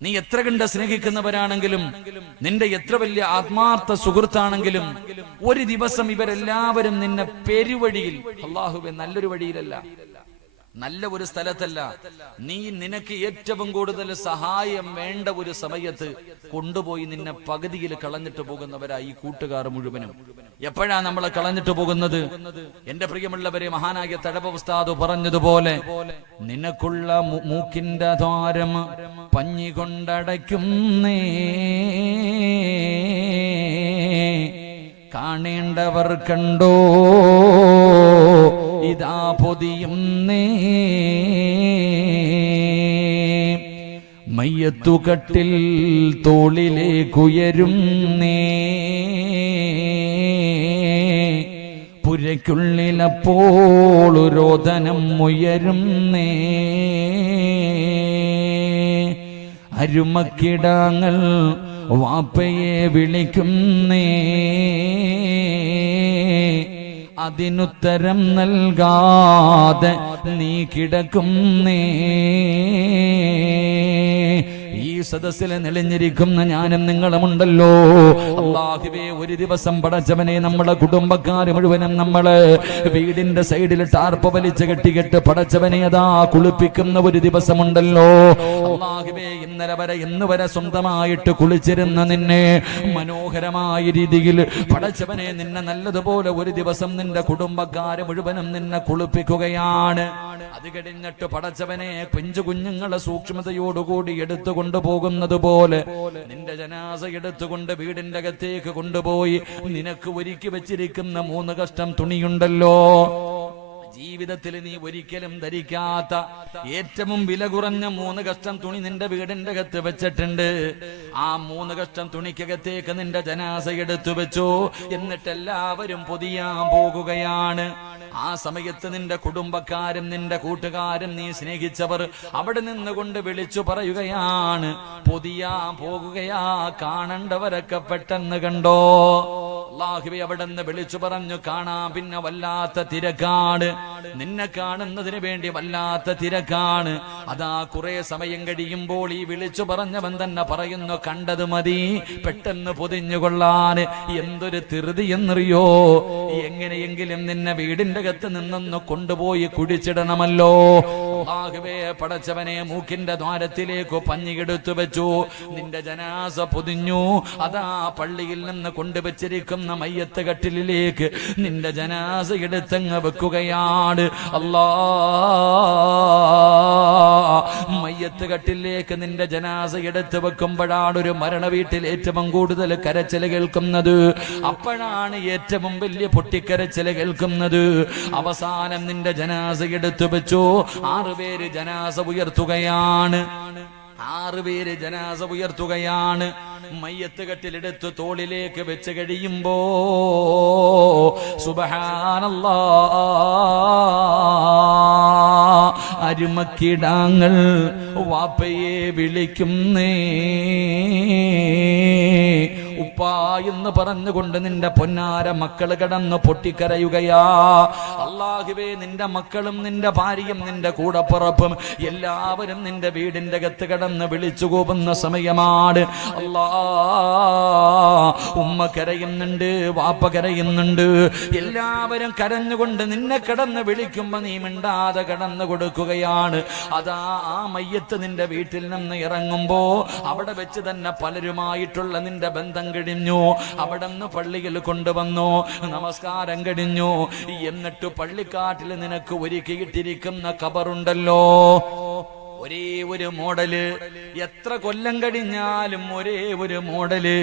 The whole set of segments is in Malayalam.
നീ എത്ര കണ്ട് സ്നേഹിക്കുന്നവരാണെങ്കിലും, നിന്റെ എത്ര വലിയ ആത്മാർത്ഥ സുഹൃത്താണെങ്കിലും, ഒരു ദിവസം ഇവരെല്ലാവരും നിന്നെ പെരുവഴിയിൽ, അല്ലാഹുവേ നല്ലൊരു വഴിയിലല്ല, നല്ല ഒരു സ്ഥലത്തല്ല, നീ നിനക്ക് ഏറ്റവും കൂടുതൽ സഹായം വേണ്ട ഒരു സമയത്ത് കൊണ്ടുപോയി നിന്നെ പകുതിയിൽ കളഞ്ഞിട്ട് പോകുന്നവരായി ഈ കൂട്ടുകാർ മുഴുവനും. എപ്പോഴാ നമ്മളെ കളഞ്ഞിട്ട് പോകുന്നത്? എന്റെ പ്രിയമുള്ളവരെ, മഹാനായ തഴവ ഉസ്താദ് പറഞ്ഞതുപോലെ, നിനക്കുള്ള മൂക്കിന്റെ ദ്വാരം പഞ്ഞി കൊണ്ടടയ്ക്കുന്നേ, കാണേണ്ടവർ കണ്ടോ ഇതാ പൊതിയുന്നേ, മയ്യത്തുകട്ടിൽ തോളിലേക്കുയരുന്നേ, പുരയ്ക്കുള്ളിലപ്പോൾ രോദനം ഉയരുന്നേ, അരുമക്കിടാങ്ങൾ വാപ്പയെ വിളിക്കുന്നേ, അതിനുത്തരം നൽകാതെ നീ കിടക്കുന്നേ. ഈ സദസ്സിൽ നിലഞ്ഞിരിക്കുന്ന ഞാനും നിങ്ങളുമുണ്ടല്ലോ, അല്ലാഹുവേ ഒരു ദിവസം പടച്ചവനെ നമ്മളെ കുടുംബക്കാര് മുഴുവനും നമ്മള് വീടിന്റെ സൈഡിൽ ടാർപ്പ് വലിച്ച് കെട്ടിക്കെട്ട് പടച്ചവനെ അതാ കുളിപ്പിക്കുന്ന ഒരു ദിവസമുണ്ടല്ലോ. അല്ലാഹുവേ ഇന്ന് വരെ സ്വന്തമായിട്ട് കുളിച്ചിരുന്ന നിന്നെ മനോഹരമായ രീതിയിൽ പടച്ചവനെ നിന്നെ നല്ലതുപോലെ ഒരു ദിവസം നിന്റെ കുടുംബക്കാര് മുഴുവനും നിന്നെ കുളിപ്പിക്കുകയാണ്. അത് കഴിഞ്ഞിട്ട് പടച്ചവനെ പിഞ്ചു കുഞ്ഞുങ്ങളെ സൂക്ഷ്മതയോടുകൂടി എടുത്തു കൊണ്ടുപോകുന്നത് പോലെ നിന്റെ ജനാസ എടുത്തുകൊണ്ട് വീടിന്റെ അകത്തേക്ക് കൊണ്ടുപോയി നിനക്ക് ഒരുക്കി വെച്ചിരിക്കുന്ന 3 കഷ്ടം തുണിയുണ്ടല്ലോ, ജീവിതത്തിൽ നീ ഒരിക്കലും ധരിക്കാത്ത ഏറ്റവും വില കുറഞ്ഞ 3 കഷ്ടം തുണി നിന്റെ വീടിന്റെ അകത്ത് വെച്ചിട്ടുണ്ട്. ആ 3 കഷ്ടം തുണിക്കകത്തേക്ക് നിന്റെ ജനാസ എടുത്തു വെച്ചു. എന്നിട്ട് എല്ലാവരും പൊതിയാൻ പോകുകയാണ്. ആ സമയത്ത് നിന്റെ കുടുംബക്കാരും നിന്റെ കൂട്ടുകാരും നീ സ്നേഹിച്ചവർ അവിടെ നിന്നുകൊണ്ട് വിളിച്ചു പറയുകയാണ്, പൊതിയാ പോകുകയാ, കാണണ്ടവരൊക്കെ പെട്ടെന്ന് കണ്ടോ. അല്ലാഹുവേ അവിടെ നിന്ന് വിളിച്ചു പറഞ്ഞു, കാണാം. പിന്നെ വല്ലാത്ത തിരക്കാണ്, നിന്നെ കാണുന്നതിന് വേണ്ടി വല്ലാത്ത തിരക്കാണ്. അതാ കുറെ സമയം കഴിയുമ്പോൾ ഈ വിളിച്ചു പറഞ്ഞവൻ തന്നെ പറയുന്നു, കണ്ടത് മതി, പെട്ടെന്ന് പൊതിഞ്ഞുകൊള്ളാൻ. എന്തൊരു ധൃതി എന്നറിയോ, എങ്ങനെയെങ്കിലും നിന്നെ വീടിന്റെ അകത്ത് നിന്നൊന്ന് കൊണ്ടുപോയി കുടിച്ചിടണമല്ലോ. അല്ലാഹുവേ പടച്ചവനെ മൂക്കിന്റെ ദ്വാരത്തിലേക്ക് പഞ്ഞിയെടുത്തു വെച്ചു, നിന്റെ ജനാസ പൊതിഞ്ഞു. അതാ പള്ളിയിൽ നിന്ന് കൊണ്ടുവച്ചിരിക്കുന്ന മയ്യത്ത് കട്ടിലേക്ക് നിന്റെ ജനാസ എടുത്തങ്ങ് വെക്കുകയാണ്. അല്ലാ, മയ്യത്ത് കട്ടിലേക്ക് നിന്റെ ജനാസ എടുത്ത് വെക്കുമ്പോഴാണ് ഒരു മരണ വീട്ടിൽ ഏറ്റവും കൂടുതൽ കരച്ചിൽ കേൾക്കുന്നത്. അപ്പോഴാണ് ഏറ്റവും വലിയ പൊട്ടിക്കരച്ചിൽ കേൾക്കുന്നത്. അവസാനം നിന്റെ ജനാസ എടുത്തു വെച്ചു. 6 പേര് ജനാസ ഉയർത്തുകയാണ്. 6 പേര് ജനാസ ഉയർത്തുകയാണ്. മയ്യത്ത് കട്ടിലെടുത്ത് തോളിലേക്ക് വെച്ച് കഴിയുമ്പോ സുബ്ഹാനല്ലാഹ്, അരുമക്കിടാങ്ങൾ വാപ്പയെ വിളിക്കുന്നേ, ഉപ്പാ എന്ന് പറഞ്ഞുകൊണ്ട് നിന്റെ പൊന്നാര മക്കള് കടന്ന് പൊട്ടിക്കരയുകയാ. അല്ലാഹുവേ നിന്റെ മക്കളും നിന്റെ ഭാര്യയും നിന്റെ കൂടപ്പുറപ്പും എല്ലാവരും നിന്റെ വീടിന്റെ അകത്ത് കടന്ന് വിളിച്ചു കൂവുന്ന സമയമാണ്. അല്ലാ, ഉമ്മ കരയുന്നുണ്ട്, വാപ്പ കരയുന്നുണ്ട്, എല്ലാവരും കരഞ്ഞുകൊണ്ട് നിന്നെ കടന്ന് വിളിക്കുമ്പോ നീ മിണ്ടാതെ കടന്നു കൊടുക്കുകയാണ്. അതാ ആ മയ്യത്ത് നിന്റെ വീട്ടിൽ നിന്ന് ഇറങ്ങുമ്പോ അവിടെ വെച്ച് തന്നെ പലരുമായിട്ടുള്ള നിന്റെ ബന്ധം കഴിഞ്ഞു. അവിടെ നിന്ന് പള്ളിയിൽ കൊണ്ടുവന്നു, നമസ്കാരം കഴിഞ്ഞു. എന്നിട്ട് പള്ളിക്കാട്ടിൽ നിനക്ക് ഒരുക്കിയിട്ടിരിക്കുന്ന ഖബറുണ്ടല്ലോ, ഒരേ ഒരു മോഡല്, എത്ര കൊല്ലം കഴിഞ്ഞാലും ഒരേ ഒരു മോഡല്.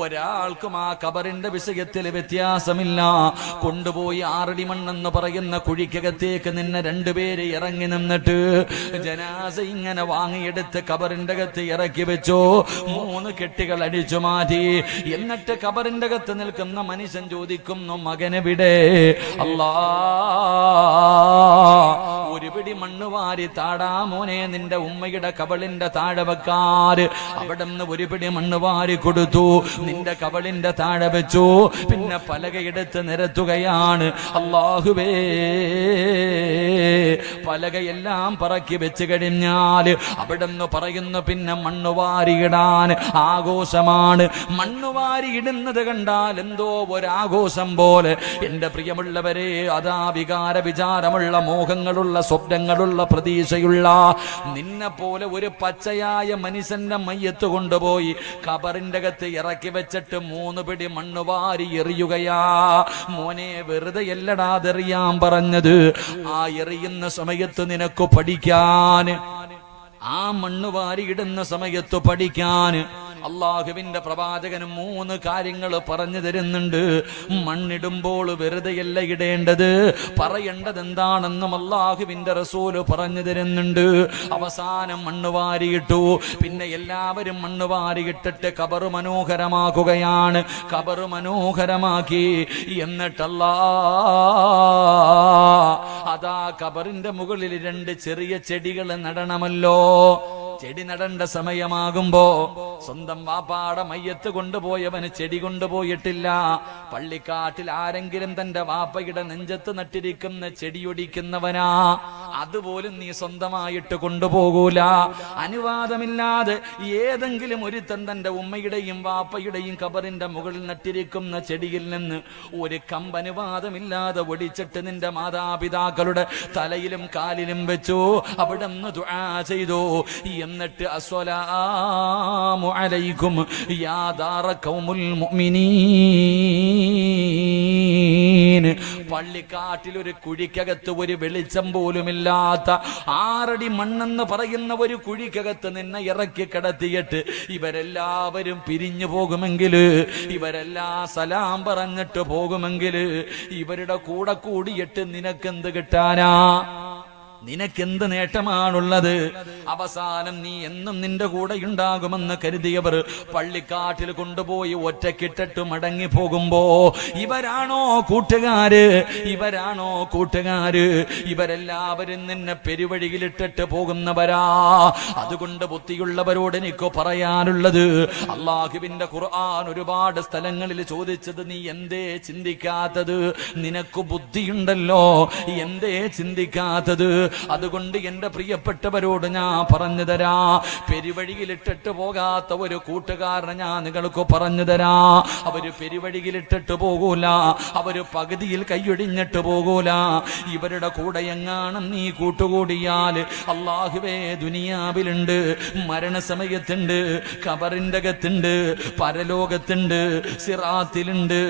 ഒരാൾക്കും ആ ഖബറിന്റെ വിഷയത്തിൽ വ്യത്യാസമില്ല. കൊണ്ടുപോയി 6 അടി മണ്ണെന്ന് പറയുന്ന കുഴിക്കകത്തേക്ക് നിന്നെ 2 പേര് ഇറങ്ങി നിന്നിട്ട് ജനാസ ഇങ്ങനെ വാങ്ങിയെടുത്ത് ഖബറിന്റെ അകത്ത് ഇറക്കി വെച്ചു. 3 കെട്ടികൾ അടിച്ചു മാറ്റി. എന്നിട്ട് ഖബറിന്റെ അകത്ത് നിൽക്കുന്ന മനുഷ്യൻ ചോദിക്കുന്നു, മകനെവിടെ? അല്ലാ, ഒരു പിടി മണ്ണ് വാരി താടാ മോനെ നിന്റെ ഉമ്മയുടെ കബളിന്റെ താഴെ വെക്കാറ്. അവിടെ നിന്ന് ഒരു പിടി മണ്ണ് വാരി കൊടുത്തു, നിന്റെ കബളിന്റെ താഴെ വെച്ചു. പിന്നെ പലകയെടുത്ത് നിരത്തുകയാണ്. അല്ലാഹുവേ, പലകയെല്ലാം പറക്കി വെച്ച് കഴിഞ്ഞാൽ അവിടെ നിന്ന് പറയുന്നു പിന്നെ മണ്ണുവാരിയിടാൻ ആഘോഷമാണ്. മണ്ണുവാരിയിടുന്നത് കണ്ടാൽ എന്തോ ഒരാഘോഷം പോലെ. എന്റെ പ്രിയമുള്ളവരെ, അതാ വികാര വിചാരമുള്ള, മോഹങ്ങളുള്ള, സ്വപ്നങ്ങളുള്ള, പ്രതീക്ഷയുള്ള നിന്നെ പോലെ ഒരു പച്ചയായ മനുഷ്യന്റെ മയ്യത്ത് കൊണ്ടുപോയി ഖബറിന്റെ അകത്ത് ഇറക്കി വെച്ചിട്ട് 3 പിടി മണ്ണ് വാരി എറിയുകയാ. മോനെ, വെറുതെ എല്ലടാതെറിയാൻ പറഞ്ഞത്. ആ എറിയുന്ന സമയത്ത് നിനക്ക് പഠിക്കാൻ, ആ മണ്ണ് വാരി ഇടുന്ന സമയത്ത് പഠിക്കാൻ അള്ളാഹുവിന്റെ പ്രവാചകന് 3 കാര്യങ്ങൾ പറഞ്ഞു തരുന്നുണ്ട്. മണ്ണിടുമ്പോൾ വെറുതെയല്ല ഇടേണ്ടത്, പറയേണ്ടത് എന്താണെന്നും അള്ളാഹുവിന്റെ റസൂല് പറഞ്ഞു തരുന്നുണ്ട്. അവസാനം മണ്ണ് വാരിയിട്ടു. പിന്നെ എല്ലാവരും മണ്ണ് വാരിയിട്ടിട്ട് ഖബറ് മനോഹരമാക്കുകയാണ്. ഖബറ് മനോഹരമാക്കി. എന്നിട്ടല്ലാ അതാ ഖബറിന്റെ മുകളിൽ 2 ചെറിയ ചെടികൾ നടണമല്ലോ. ചെടി നടേണ്ട സമയമാകുമ്പോ സ്വന്തം വാപ്പാടെ മയ്യത്ത് കൊണ്ടുപോയവന് ചെടി കൊണ്ടുപോയിട്ടില്ല. പള്ളിക്കാട്ടിൽ ആരെങ്കിലും തന്റെ വാപ്പയുടെ നെഞ്ചത്ത് നട്ടിരിക്കുന്ന ചെടിയൊടിക്കുന്നവനാ, അതുപോലും നീ സ്വന്തമായിട്ട് കൊണ്ടുപോകൂല. അനുവാദമില്ലാതെ ഏതെങ്കിലും ഒരുത്തൻ തന്റെ ഉമ്മയുടെയും വാപ്പയുടെയും ഖബറിന്റെ മുകളിൽ നട്ടിരിക്കുന്ന ചെടിയിൽ നിന്ന് ഒരു കമ്പ് അനുവാദമില്ലാതെ ഒടിച്ചിട്ട് നിന്റെ മാതാപിതാക്കളുടെ തലയിലും കാലിലും വെച്ചു. അവിടെ നിന്ന് ദുആ ചെയ്തു. എന്നിട്ട് അസ്സലാമു അലൈക്കും യാ ദാറ ഖൗമുൽ മുഅ്മിനീൻ. പള്ളിക്കാട്ടിൽ ഒരു കുഴിക്കകത്ത് ഒരു വെളിച്ചം പോലുമില്ലാത്ത 6 അടി മണ്ണെന്ന് പറയുന്ന ഒരു കുഴിക്കകത്ത് നിന്നെ ഇറക്കി കിടത്തിയിട്ട് ഇവരെല്ലാവരും പിരിഞ്ഞു പോകുമെങ്കിൽ, ഇവരെല്ലാം സലാം പറഞ്ഞിട്ട് പോകുമെങ്കിൽ, ഇവരുടെ കൂടെ കൂടിയിട്ട് നിനക്കെന്ത് കിട്ടാനാ? നിനക്കെന്ത് നേട്ടമാണുള്ളത്? അവസാനം നീ എന്നും നിന്റെ കൂടെ ഉണ്ടാകുമെന്ന് കരുതിയവർ പള്ളിക്കാട്ടിൽ കൊണ്ടുപോയി ഒറ്റക്കിട്ടിട്ട് മടങ്ങി പോകുമ്പോ ഇവരാണോ കൂട്ടുകാര്? ഇവരാണോ കൂട്ടുകാര്? ഇവരെല്ലാവരും നിന്നെ പെരുവഴിയിലിട്ടിട്ട് പോകുന്നവരാ. അതുകൊണ്ട് ബുദ്ധിയുള്ളവരോട് എനിക്ക് പറയാനുള്ളത്, അള്ളാഹുവിന്റെ ഖുർആൻ ഒരുപാട് സ്ഥലങ്ങളിൽ ചോദിച്ചത് നീ എന്തേ ചിന്തിക്കാത്തത്? നിനക്ക് ബുദ്ധിയുണ്ടല്ലോ, എന്തേ ചിന്തിക്കാത്തത്? അതുകൊണ്ട് എന്റെ പ്രിയപ്പെട്ടവരോട് ഞാൻ പറഞ്ഞു തരാ, പെരുവഴിയിലിട്ടിട്ട് പോകാത്ത ഒരു കൂട്ടുകാരനെ ഞാൻ നിങ്ങൾക്ക് പറഞ്ഞു തരാ. അവര് പെരുവഴിയിലിട്ടിട്ട് പോകൂല, അവര് പകുതിയിൽ കൈയൊടിഞ്ഞിട്ട് പോകൂല. ഇവരുടെ കൂടെ എങ്ങാനും നീ കൂട്ടുകൂടിയാൽ അല്ലാഹുവേ, ദുനിയാവിലുണ്ട്, മരണസമയത്തുണ്ട്, ഖബറിന്റെ അകത്തുണ്ട്, പരലോകത്തുണ്ട്, സിറാത്തിലുണ്ട്,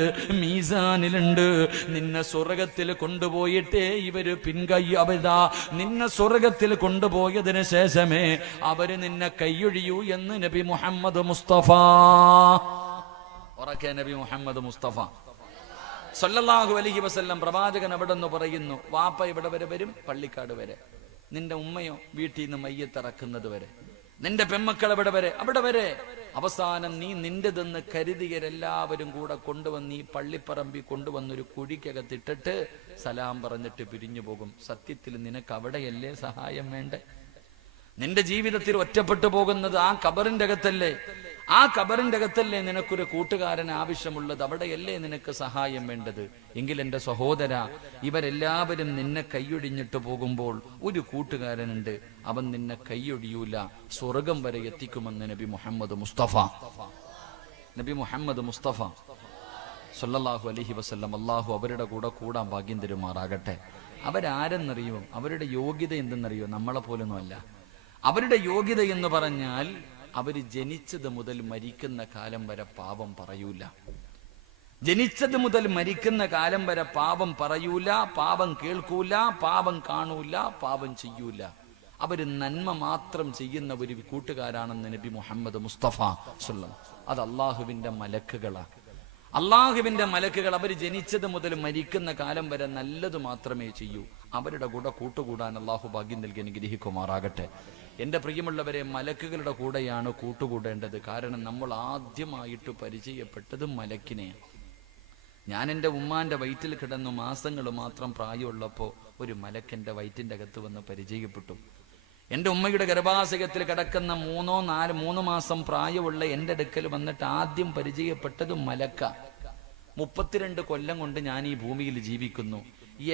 മീസാനിലുണ്ട്. നിന്നെ സ്വർഗത്തിൽ കൊണ്ടുപോയിട്ടേ ഇവര് പിൻകൈ അവതാ നിന്നെ സ്വർഗത്തിൽ കൊണ്ടുപോയതിനു ശേഷമേ അവര് നിന്നെ കൈയൊഴിയൂ എന്ന് നബി മുഹമ്മദ് മുസ്തഫ. ഉറക്കെ നബി മുഹമ്മദ് മുസ്തഫ സല്ലല്ലാഹു അലൈഹി വസല്ലം പ്രവാചകൻ അവിടെ നിന്ന് പറയുന്നു, വാപ്പ ഇവിടെ വരെ വരും, പള്ളിക്കാട് വരെ. നിന്റെ ഉമ്മയോ വീട്ടിൽ നിന്ന് മയ്യത്തിറക്കുന്നത് വരെ. നിന്റെ പെമ്മക്കൾ അവിടെ വരെ. അവസാനം നീ നിന്റെതെന്ന് കരുതിയരെല്ലാവരും കൂടെ കൊണ്ടുവന്ന് ഈ പള്ളിപ്പറമ്പി കൊണ്ടുവന്നൊരു കുഴിക്കകത്തിട്ടിട്ട് സലാം പറഞ്ഞിട്ട് പിരിഞ്ഞു പോകും. സത്യത്തിൽ നിനക്ക് അവിടെയല്ലേ സഹായം വേണ്ടേ? നിന്റെ ജീവിതത്തിൽ ഒറ്റപ്പെട്ടു പോകുന്നത് ആ ഖബറിന്റെ അകത്തല്ലേ? ആ ഖബറിന്റെ അകത്തല്ലേ നിനക്കൊരു കൂട്ടുകാരൻ ആവശ്യമുള്ളത്? അവിടെയല്ലേ നിനക്ക് സഹായം വേണ്ടത്? എങ്കിൽ എന്റെ സഹോദര, ഇവരെല്ലാവരും നിന്നെ കൈയൊടിഞ്ഞിട്ട് പോകുമ്പോൾ ഒരു കൂട്ടുകാരനുണ്ട്, അവൻ നിന്നെ കൈയൊടിയൂല, സ്വർഗം വരെ എത്തിക്കുമെന്ന് നബി മുഹമ്മദ് മുസ്തഫ. നബി മുഹമ്മദ് മുസ്തഫ സല്ലല്ലാഹു അലൈഹി വസല്ലം. അല്ലാഹു അവരുടെ കൂടെ കൂടാൻ ഭാഗ്യം തരുമാറാകട്ടെ. അവരാരെന്നറിയോ? അവരുടെ യോഗ്യത എന്തെന്നറിയോ? നമ്മളെ പോലൊന്നുമല്ല. അവരുടെ യോഗ്യത എന്ന് പറഞ്ഞാൽ അവര് ജനിച്ചത് മുതൽ മരിക്കുന്ന കാലം വരെ പാപം പറയൂല. ജനിച്ചത് മുതൽ മരിക്കുന്ന കാലം വരെ പാപം പറയൂല, പാപം കേൾക്കൂല, പാപം കാണൂല, പാപം ചെയ്യൂല. അവര് നന്മ മാത്രം ചെയ്യുന്ന ഒരു കൂട്ടുകാരാണെന്ന് നബി മുഹമ്മദ് മുസ്തഫ സല്ലല്ലാഹു. അത് അള്ളാഹുവിന്റെ മലക്കുകളാ. അള്ളാഹുവിന്റെ മലക്കുകൾ അവർ ജനിച്ചത് മുതൽ മരിക്കുന്ന കാലം വരെ നല്ലത് മാത്രമേ ചെയ്യൂ. അവരുടെ കൂടെ കൂട്ടുകൂടാൻ അള്ളാഹു ഭാഗ്യം നൽകി അനുഗ്രഹിക്കുമാറാകട്ടെ. എന്റെ പ്രിയമുള്ളവരെ, മലക്കുകളുടെ കൂടെയാണ് കൂട്ടുകൂടേണ്ടത്. കാരണം നമ്മൾ ആദ്യമായിട്ട് പരിചയപ്പെട്ടത് മലക്കിനെ. ഞാൻ എൻ്റെ ഉമ്മാന്റെ വയറ്റിൽ കിടന്നു മാസങ്ങൾ മാത്രം പ്രായമുള്ളപ്പോൾ ഒരു മലക്കെൻ്റെ വയറ്റിൻ്റെ അകത്ത് വന്ന് പരിചയപ്പെട്ടു. എൻ്റെ ഉമ്മയുടെ ഗർഭാശയത്തിൽ കിടക്കുന്ന 3 മാസം പ്രായമുള്ള എൻ്റെ അടുക്കൽ വന്നിട്ട് ആദ്യം പരിചയപ്പെട്ടത് മലക്ക. 32 കൊല്ലം കൊണ്ട് ഞാൻ ഈ ഭൂമിയിൽ ജീവിക്കുന്നു.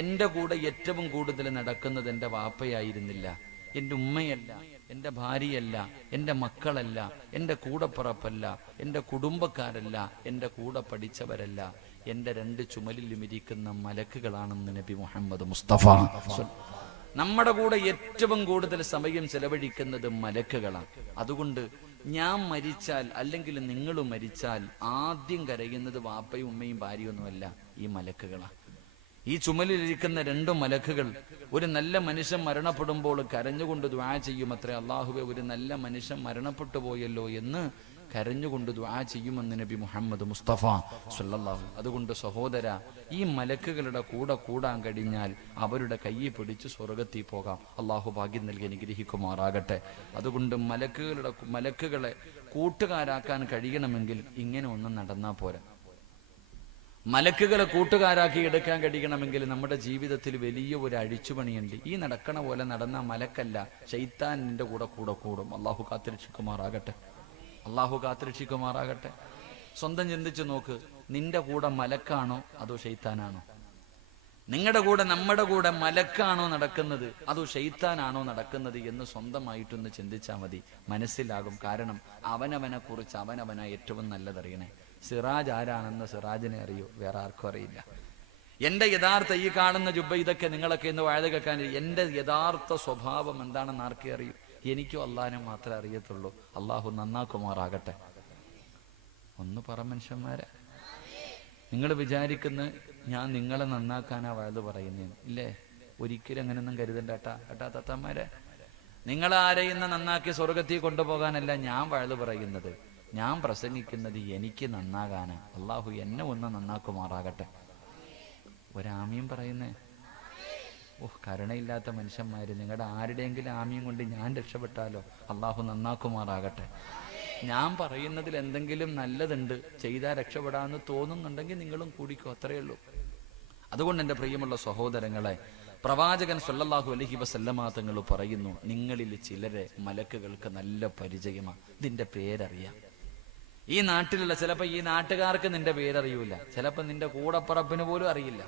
എൻ്റെ കൂടെ ഏറ്റവും കൂടുതൽ നടക്കുന്നത് എൻ്റെ വാപ്പയായിരുന്നില്ല, എൻ്റെ ഉമ്മയല്ല, എൻ്റെ ഭാര്യയല്ല, എൻ്റെ മക്കളല്ല, എൻ്റെ കൂടപ്പിറപ്പല്ല, എൻ്റെ കുടുംബക്കാരല്ല, എൻ്റെ കൂടെ പഠിച്ചവരല്ല, എൻ്റെ 2 ചുമലിലും ഇരിക്കുന്ന മലക്കുകളാണെന്ന് നബി മുഹമ്മദ് മുസ്തഫ. നമ്മുടെ കൂടെ ഏറ്റവും കൂടുതൽ സമയം ചെലവഴിക്കുന്നത് മലക്കുകളാണ്. അതുകൊണ്ട് ഞാൻ മരിച്ചാൽ, അല്ലെങ്കിൽ നിങ്ങൾ മരിച്ചാൽ, ആദ്യം കരയുന്നത് വാപ്പയും ഉമ്മയും ഭാര്യയൊന്നുമല്ല, ഈ മലക്കുകളാണ്. ഈ ചുമലിലിരിക്കുന്ന 2 മലക്കുകൾ ഒരു നല്ല മനുഷ്യൻ മരണപ്പെടുമ്പോൾ കരഞ്ഞുകൊണ്ട് ദുആ ചെയ്യുമത്രേ. അല്ലാഹുവേ, ഒരു നല്ല മനുഷ്യൻ മരണപ്പെട്ടു പോയല്ലോ എന്ന് കരഞ്ഞുകൊണ്ട് ദുആ ചെയ്യുമെന്ന് നബി മുഹമ്മദ് മുസ്തഫ സല്ലല്ലാഹു. അതുകൊണ്ട് സഹോദര, ഈ മലക്കുകളുടെ കൂടെ കൂടാൻ കഴിഞ്ഞാൽ അവരുടെ കയ്യിൽ പിടിച്ച് സ്വർഗത്തിൽ പോകാം. അള്ളാഹു ഭാഗ്യം നൽകി അനുഗ്രഹിക്കുമാറാകട്ടെ. അതുകൊണ്ട് മലക്കുകളെ കൂട്ടുകാരാക്കാൻ കഴിയണമെങ്കിൽ ഇങ്ങനെ ഒന്നും നടന്നാ പോരാ. മലക്കുകളെ കൂട്ടുകാരാക്കി എടുക്കാൻ കഴിയണമെങ്കിൽ നമ്മുടെ ജീവിതത്തിൽ വലിയ ഒരു അഴിച്ചുപണിയുണ്ട്. ഈ നടക്കണ പോലെ നടന്ന മലക്കല്ല, ശൈത്താൻ നിന്റെ കൂടെ കൂടും. അള്ളാഹു കാത്തിരക്ഷിക്കുമാറാകട്ടെ. അള്ളാഹു കാത്തിരക്ഷിക്കുമാറാകട്ടെ. സ്വന്തം ചിന്തിച്ചു നോക്ക്, നിന്റെ കൂടെ മലക്കാണോ അതോ ശൈത്താനാണോ? നിങ്ങളുടെ കൂടെ, നമ്മുടെ കൂടെ മലക്കാണോ നടക്കുന്നത് അതോ ശൈത്താനാണോ നടക്കുന്നത് എന്ന് സ്വന്തമായിട്ടൊന്ന് ചിന്തിച്ചാൽ മതി, മനസ്സിലാകും. കാരണം അവനവനെ കുറിച്ച് അവനവനാ ഏറ്റവും നല്ലതറിയണേ. സിറാജ് ആരാണെന്ന് സിറാജിനെ അറിയൂ, വേറെ ആർക്കും അറിയില്ല. എന്റെ യഥാർത്ഥ, ഈ കാണുന്ന ജുബ്ബ ഇതൊക്കെ നിങ്ങളൊക്കെ ഇന്ന് വാഴ കേൾക്കാൻ, എന്റെ യഥാർത്ഥ സ്വഭാവം എന്താണെന്ന് ആർക്കേ അറിയൂ? എനിക്കും അള്ളാഹിനെ മാത്രമേ അറിയത്തുള്ളൂ. അള്ളാഹു നന്നാക്കുമാറാകട്ടെ. ഒന്ന് പറ മനുഷ്യന്മാരെ, നിങ്ങൾ വിചാരിക്കുന്ന ഞാൻ നിങ്ങളെ നന്നാക്കാനാ വയത് പറയുന്നേന്ന് ഇല്ലേ? ഒരിക്കലും അങ്ങനെയൊന്നും കരുതണ്ട ഏട്ടാ തത്തന്മാരെ. നിങ്ങളാരെയും നന്നാക്കി സ്വർഗത്തിൽ കൊണ്ടുപോകാനല്ല ഞാൻ വയത് പറയുന്നത്. ഞാൻ പ്രസംഗിക്കുന്നത് എനിക്ക് നന്നാകാനാ. അള്ളാഹു എന്നെ ഒന്ന് നന്നാക്കുമാറാകട്ടെ. ഒരാമയും പറയുന്നേ. കരുണയില്ലാത്ത മനുഷ്യന്മാര്, നിങ്ങളുടെ ആരുടെയെങ്കിലും ആമയും കൊണ്ട് ഞാൻ രക്ഷപ്പെട്ടാലോ? അള്ളാഹു നന്നാക്കുമാറാകട്ടെ. ഞാൻ പറയുന്നതിൽ എന്തെങ്കിലും നല്ലതുണ്ട്, ചെയ്താൽ രക്ഷപ്പെടാമെന്ന് തോന്നുന്നുണ്ടെങ്കിൽ നിങ്ങളും കൂടിക്കോ, അത്രയേ ഉള്ളൂ. അതുകൊണ്ട് എൻ്റെ പ്രിയമുള്ള സഹോദരങ്ങളെ, പ്രവാചകൻ സല്ലല്ലാഹു അലൈഹി വസല്ലമ തങ്ങൾ പറയുന്നു, നിങ്ങളിൽ ചിലരെ മലക്കുകൾക്ക് നല്ല പരിചയമാണ്, ഇതിന്റെ പേരറിയാം. ഈ നാട്ടിലുള്ള, ചിലപ്പോൾ ഈ നാട്ടുകാർക്ക് നിന്റെ പേരറിയൂല, ചിലപ്പോൾ നിന്റെ കൂടപ്പറപ്പിന് പോലും അറിയില്ല,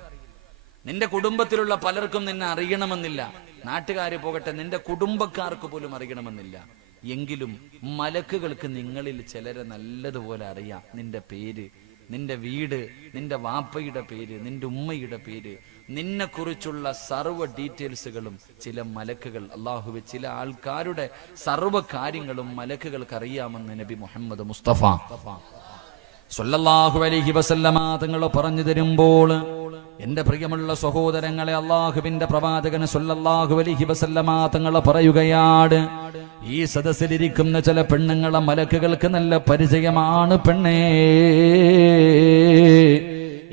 നിന്റെ കുടുംബത്തിലുള്ള പലർക്കും നിന്നെ അറിയണമെന്നില്ല. നാട്ടുകാർ പോകട്ടെ, നിന്റെ കുടുംബക്കാർക്ക് പോലും അറിയണമെന്നില്ല. എങ്കിലും മലക്കുകൾക്ക് നിങ്ങളിൽ ചിലരെ നല്ലതുപോലെ അറിയാം. നിന്റെ പേര്, നിന്റെ വീട്, നിന്റെ വാപ്പയുടെ പേര്, നിന്റെ ഉമ്മയുടെ പേര്, നിന്നെ കുറിച്ചുള്ള സർവ്വ ഡീറ്റെയിൽസുകളും ചില മലക്കുകൾ, അള്ളാഹുവെ, ചില ആൾക്കാരുടെ സർവ്വ കാര്യങ്ങളും മലക്കുകൾക്ക് അറിയാമെന്ന് നബി മുഹമ്മദ് മുസ്തഫ സല്ലല്ലാഹു അലൈഹി വസല്ലമ തങ്ങൾ പറഞ്ഞു തരുമ്പോൾ, എന്റെ പ്രിയമുള്ള സഹോദരങ്ങളെ, അള്ളാഹുവിന്റെ പ്രവാചകൻ സല്ലല്ലാഹു അലൈഹി വസല്ലമ തങ്ങൾ പറയുകയാണ്, ഈ സദസ്സിലിരിക്കുന്ന ചില പെണ്ണുങ്ങളെ മലക്കുകൾക്ക് നല്ല പരിചയമാണ് പെണ്ണേ.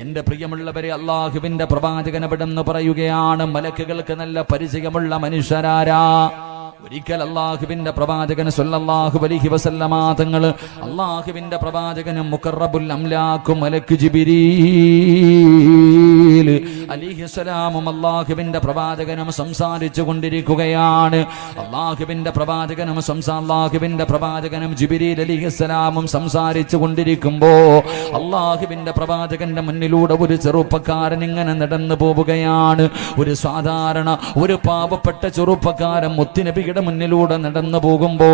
എന്റെ പ്രിയമുള്ളവരെ, അള്ളാഹുവിന്റെ പ്രവാചകൻ അവിടെന്ന് പറയുകയാണ്, മലക്കുകൾക്ക് നല്ല പരിചയമുള്ള മനുഷ്യരാരാ? ഒരിക്കൽ അള്ളാഹുവിന്റെ പ്രവാചകൻ സല്ലല്ലാഹു അലൈഹി വസല്ലമ തങ്ങൾ, അള്ളാഹുവിന്റെ പ്രവാചകനും മുഖറബുൽ അംലാഖു മലക്ക് ജിബ്രീൽ അലൈഹിസ്സലാമും അള്ളാഹുവിന്റെ പ്രവാചകനും സംസാരിച്ചു കൊണ്ടിരിക്കുകയാണ്. അള്ളാഹുവിന്റെ പ്രവാചകനും ജിബ്രീൽ അലൈഹിസ്സലാമും സംസാരിച്ചു കൊണ്ടിരിക്കുമ്പോ അള്ളാഹുവിന്റെ പ്രവാചകന്റെ മുന്നിലൂടെ ഒരു ചെറുപ്പക്കാരൻ ഇങ്ങനെ നടന്നു പോവുകയാണ്. ഒരു സാധാരണ, ഒരു പാവപ്പെട്ട ചെറുപ്പക്കാരൻ മുത്തുനബിയുടെ മുന്നിലൂടെ നടന്നു പോകുമ്പോ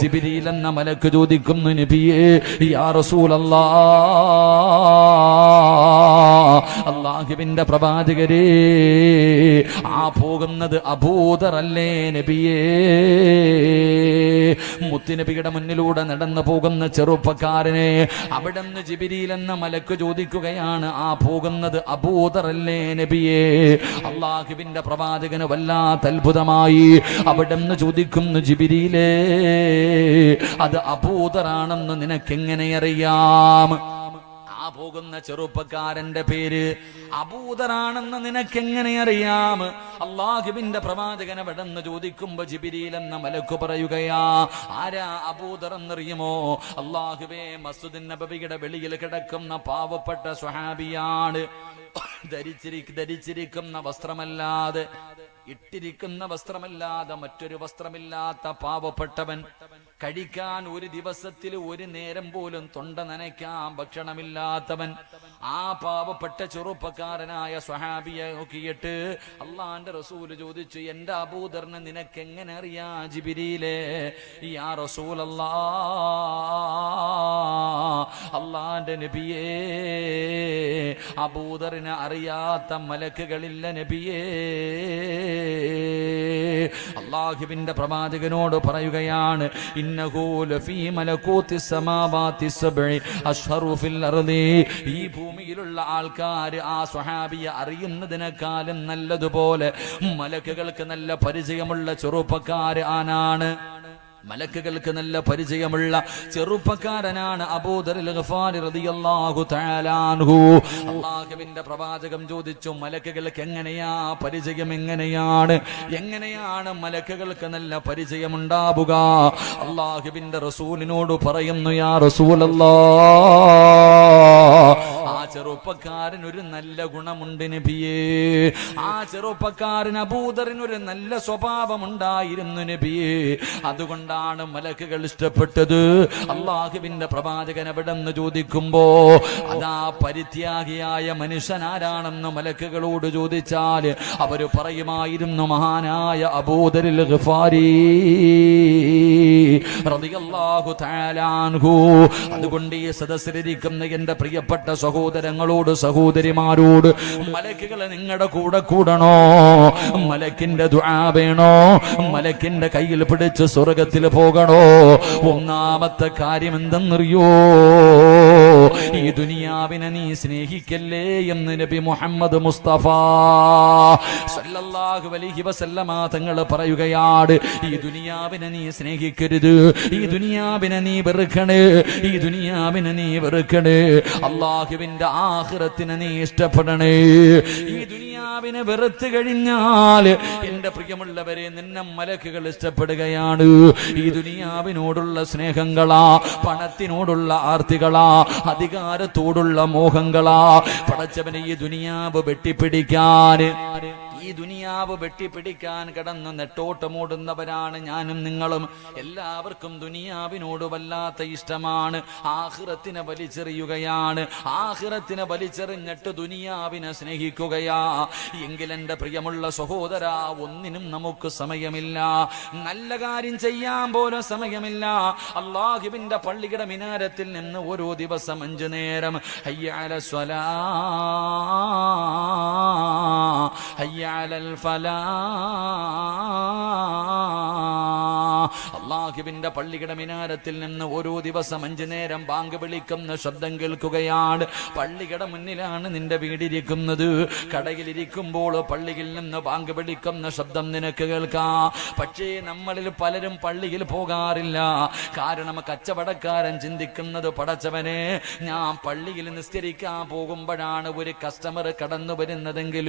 ജിബ്രീൽ എന്ന മലക്ക് ചോദിക്കുന്നു, നബിയേ, യാ റസൂലല്ലാഹ്, അല്ലാഹുവിന്റെ പ്രവാചകരേ, ആ പോകുന്നത് അബൂദർ അല്ലേ നബിയേ? മുത്തുനബിയുടെ മുന്നിലൂടെ നടന്നു പോകുന്ന ചെറുപ്പക്കാരനെ അവിടുന്ന് ജിബ്രീൽ എന്ന മലക്ക് ചോദിക്കുകയാണ്, ആ പോകുന്നത് അബൂദർ അല്ലേ നബിയേ? അല്ലാഹുവിന്റെ പ്രവാചകന് വല്ലാത്ത അത്ഭുതമായി. അവിടുന്ന് ചോദിക്കുന്നു, ജിബ്രീലേ, അത് അബൂദറാണെന്ന് നിനക്കെങ്ങനെ അറിയാം? ആ പോകുന്ന ചെറുപ്പക്കാരന്റെ പേര് അബൂദറാണെന്ന് നിനക്കെങ്ങനെ അറിയാം? അള്ളാഹുവിന്റെ പ്രവാചകൻ എവിടെന്ന് ചോദിക്കുമ്പോ ജിബ്രീൽ എന്ന മലക്ക് പറയുകയാ, ആരാ അബൂദർ എന്നറിയുമോ? അള്ളാഹുവേ, മസ്ജിദുൻ നബവിയുടെ വെളിയിൽ കിടക്കുന്ന പാവപ്പെട്ട സ്വഹാബിയാണ്. ധരിച്ചിരിക്കുന്ന വസ്ത്രമല്ലാതെ, ഇട്ടിരിക്കുന്ന വസ്ത്രമല്ലാതെ മറ്റൊരു വസ്ത്രമില്ലാത്ത പാവപ്പെട്ടവൻ, കഴിക്കാൻ ഒരു ദിവസത്തിൽ ഒരു നേരം പോലും തൊണ്ട നനയ്ക്കാൻ ഭക്ഷണമില്ലാത്തവൻ, ആ പാവപ്പെട്ട ചെറുപ്പക്കാരനായ സ്വഹാബിയെ നോക്കിയിട്ട് അള്ളാന്റെ റസൂല് ചോദിച്ചു, എന്റെ അബൂദറിനെ നിനക്ക് എങ്ങനെ അറിയാ ജിബ്രീലേ? യാ റസൂലല്ലാഹ്, അള്ളാന്റെ നബിയേ, അബൂദറിനെ അറിയാത്ത മലക്കുകളില്ല നബിയേ. അള്ളാഹുവിന്റെ പ്രവാചകനോട് പറയുകയാണ്, ഇന്നഹു ലഫീ മലകൂതിസ് സമാവാതിസ് സബ്ഇ അശ്ഹറു ഫിൽ അർദി. ഈ ഭൂമിയിലുള്ള ആൾക്കാർ ആ സ്വഹാബിയെ അറിയുന്നതിനേക്കാളും നല്ലതുപോലെ മലക്കുകൾക്ക് നല്ല പരിചയമുള്ള ചെറുപ്പക്കാർ ആനാണ്. മലക്കുകൾക്ക് നല്ല പരിചയമുള്ള ചെറുപ്പക്കാരനാണ് അബൂദറുൽ ഗഫാരി റളിയല്ലാഹു തആല അൻഹു. അല്ലാഹുവിന്റെ പ്രവാചകൻ ചോദിച്ചു, മലക്കുകൾക്ക് എങ്ങനെയാ പരിചയം? എങ്ങനെയാണ് മലക്കുകൾക്ക് നല്ല പരിചയമുണ്ടാവുക? അല്ലാഹുവിന്റെ റസൂലിനോട് പറയുന്നു, യാ റസൂലല്ലാഹ്, ആ ചെറുപ്പക്കാരൻ ഒരു നല്ല ഗുണമുണ്ട് നബിയേ. ആ ചെറുപ്പക്കാരൻ അബൂദറിനൊരു നല്ല സ്വഭാവമുണ്ടായിരുന്നു നബിയേ. അതുകൊണ്ട് മലക്കുകൾ ഇഷ്ടപ്പെട്ടത്. അള്ളാഹുവിന്റെ പ്രവാചകൻ എവിടെന്ന് ചോദിക്കുമ്പോ അതാ പരിത്യാഗിയായ മനുഷ്യൻ ആരാണെന്ന് മലക്കുകളോട് ചോദിച്ചാൽ അവര് പറയുമായിരുന്നു, മഹാനായ അബൂദറുൽ ഗഫാരി റളിയല്ലാഹു തആല അൻഹു. അതുകൊണ്ട് ഈ സദസ്സിലിരിക്കുന്ന എന്റെ പ്രിയപ്പെട്ട സഹോദരങ്ങളോട് സഹോദരിമാരോട്, മലക്കുകൾ നിങ്ങളുടെ കൂടെ കൂടണോ? മലക്കിന്റെ ദുആ വേണോ? മലക്കിന്റെ കയ്യിൽ പിടിച്ച് സ്വർഗ്ഗത്തിൽ പോകണോ? ഒന്നാമത്തെ കാര്യം എന്തെന്നറിയോ? ഈ ദുനിയാവിനെ നീ സ്നേഹിക്കല്ലേ എന്ന് നബി മുഹമ്മദ് മുസ്തഫ സല്ലല്ലാഹു അലൈഹി വസല്ലമ തങ്ങൾ പറയുകയാണ്. ഈ ദുനിയാവിനെ നീ സ്നേഹിക്കരുത്, ഈ ദുനിയാവിനെ നീ വെറുക്കണേ, ഈ ദുനിയാവിനെ നീ വെറുക്കണേ. അല്ലാഹുവിന്റെ ആഖിറത്തിനെ നീ ഇഷ്ടപ്പെടണേ. ഈ ദുനിയാവിനെ വെറുത്തു കഴിഞ്ഞാൽ എന്റെ പ്രിയമുള്ളവരെ, നിന്നെ മലക്കുകൾ ഇഷ്ടപ്പെടുകയാണ്. ഈ ദുനിയാവിനോടുള്ള സ്നേഹങ്ങളാ, പണത്തിനോടുള്ള ആർത്തികളാ, അധികാരത്തോടുള്ള മോഹങ്ങളാ, പടച്ചവനെ ഈ ദുനിയാവ് വെട്ടിപ്പിടിക്കാൻ കടന്ന് നെട്ടോട്ടമോടുന്നവരാണ് ഞാനും നിങ്ങളും. എല്ലാവർക്കും ദുനിയാവിനോട് വല്ലാത്ത ഇഷ്ടമാണ്. ആഖിറത്തിനെ വലിച്ചെറിയുകയാണ്. ആഖിറത്തിനെ വലിച്ചെറിഞ്ഞിട്ട് ദുനിയാവിനെ സ്നേഹിക്കുകയാ. എങ്കിൽ എന്റെ പ്രിയമുള്ള സഹോദര, ഒന്നിനും നമുക്ക് സമയമില്ല. നല്ല കാര്യം ചെയ്യാൻ പോലും സമയമില്ല. അല്ലാഹുവിന്റെ പള്ളിയുടെ മിനാരത്തിൽ നിന്ന് ഓരോ ദിവസം 5 നേരം ഹയ്യ അലൽ സ്വലാ, ഹയ്യ അലൽ ഫലാ, അല്ലാഹുവിന്റെ പള്ളിയുടെ മിനാരത്തിൽ നിന്ന് ഓരോ ദിവസം 5 നേരം ബാങ്ക് വിളിക്കുന്ന ശബ്ദം കേൾക്കുകയാണ്. പള്ളിയുടെ മുന്നിലാണ് നിന്റെ വീടിരിക്കുന്നത്. കടയിലിരിക്കുമ്പോൾ പള്ളിയിൽ നിന്ന് ബാങ്ക് വിളിക്കുന്ന ശബ്ദം നിനക്ക് കേൾക്കാം. പക്ഷേ നമ്മളിൽ പലരും പള്ളിയിൽ പോകാറില്ല. കാരണം കച്ചവടക്കാരൻ ചിന്തിക്കുന്നത്, പടച്ചവനെ, ഞാൻ പള്ളിയിൽ നിസ്കരിക്കാൻ പോകുമ്പോഴാണ് ഒരു കസ്റ്റമർ കടന്നു വരുന്നതെങ്കിൽ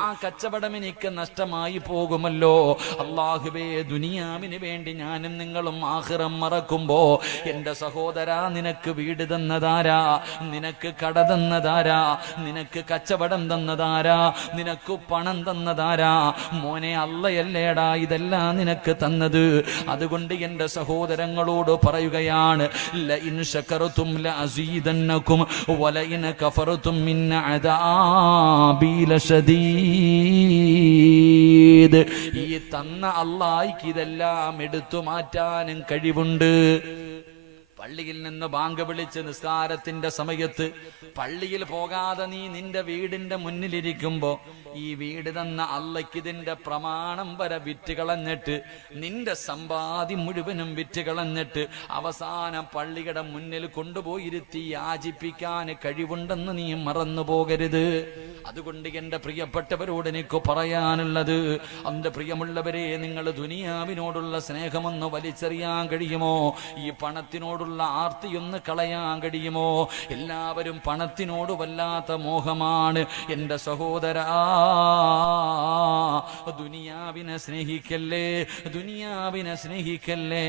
ആ കച്ചവടം എനിക്ക് നഷ്ടമായി പോകുമല്ലോ. അല്ലാഹുവേ, ദുനിയാവിന് വേണ്ടി ഞാനും നിങ്ങളും ആഖിറം മറക്കുമ്പോ എന്റെ സഹോദര, നിനക്ക് വീട് തന്നതാരാ? നിനക്ക് കട തന്നതാരാ? നിനക്ക് കച്ചവടം തന്നതാരാ? നിനക്ക് പണം തന്നതാരാ? മോനെ, അള്ളയല്ലേടാ ഇതെല്ലാം നിനക്ക് തന്നത്. അതുകൊണ്ട് എന്റെ സഹോദരങ്ങളോട് പറയുകയാണ്, ലഇൻ ശകർതും ലഅസീദന്നകും വലഇൻ കഫർതും മിൻ അദാബി ലശദീദ്. ഈ തന്ന അല്ലാഹ്ക്ക് ഇതെല്ലാം എടുത്തു മാറ്റാനും കഴിവുണ്ട്. പള്ളിയിൽ നിന്ന് ബാങ്ക് വിളിച്ച് നിസ്കാരത്തിന്റെ സമയത്ത് പള്ളിയിൽ പോകാതെ നീ നിന്റെ വീടിന്റെ മുന്നിലിരിക്കുമ്പോ ഈ വീട് തന്ന അള്ളയ്ക്ക് ഇതിന്റെ പ്രമാണം വരെ വിറ്റുകളഞ്ഞിട്ട്, നിന്റെ സമ്പാദ്യം മുഴുവനും വിറ്റുകളഞ്ഞിട്ട് അവസാനം പള്ളിയുടെ മുന്നിൽ കൊണ്ടുപോയിരുത്തി യാചിപ്പിക്കാൻ കഴിവുണ്ടെന്ന് നീ മറന്നു പോകരുത്. അതുകൊണ്ട് എന്റെ പ്രിയപ്പെട്ടവരോട് എനിക്ക് പറയാനുള്ളത്, എന്റെ പ്രിയമുള്ളവരെ, നിങ്ങൾ ദുനിയാവിനോടുള്ള സ്നേഹമൊന്ന് വലിച്ചെറിയാൻ കഴിയുമോ? ഈ പണത്തിനോടുള്ള ആർത്തിയൊന്ന് കളയാൻ കഴിയുമോ? എല്ലാവരും പണത്തിനോട് വല്ലാത്ത മോഹമാണ്. എൻ്റെ സഹോദരാ, ദുനിയാവിനെ സ്നേഹിക്കല്ലേ, ദുനിയാവിനെ സ്നേഹിക്കല്ലേ.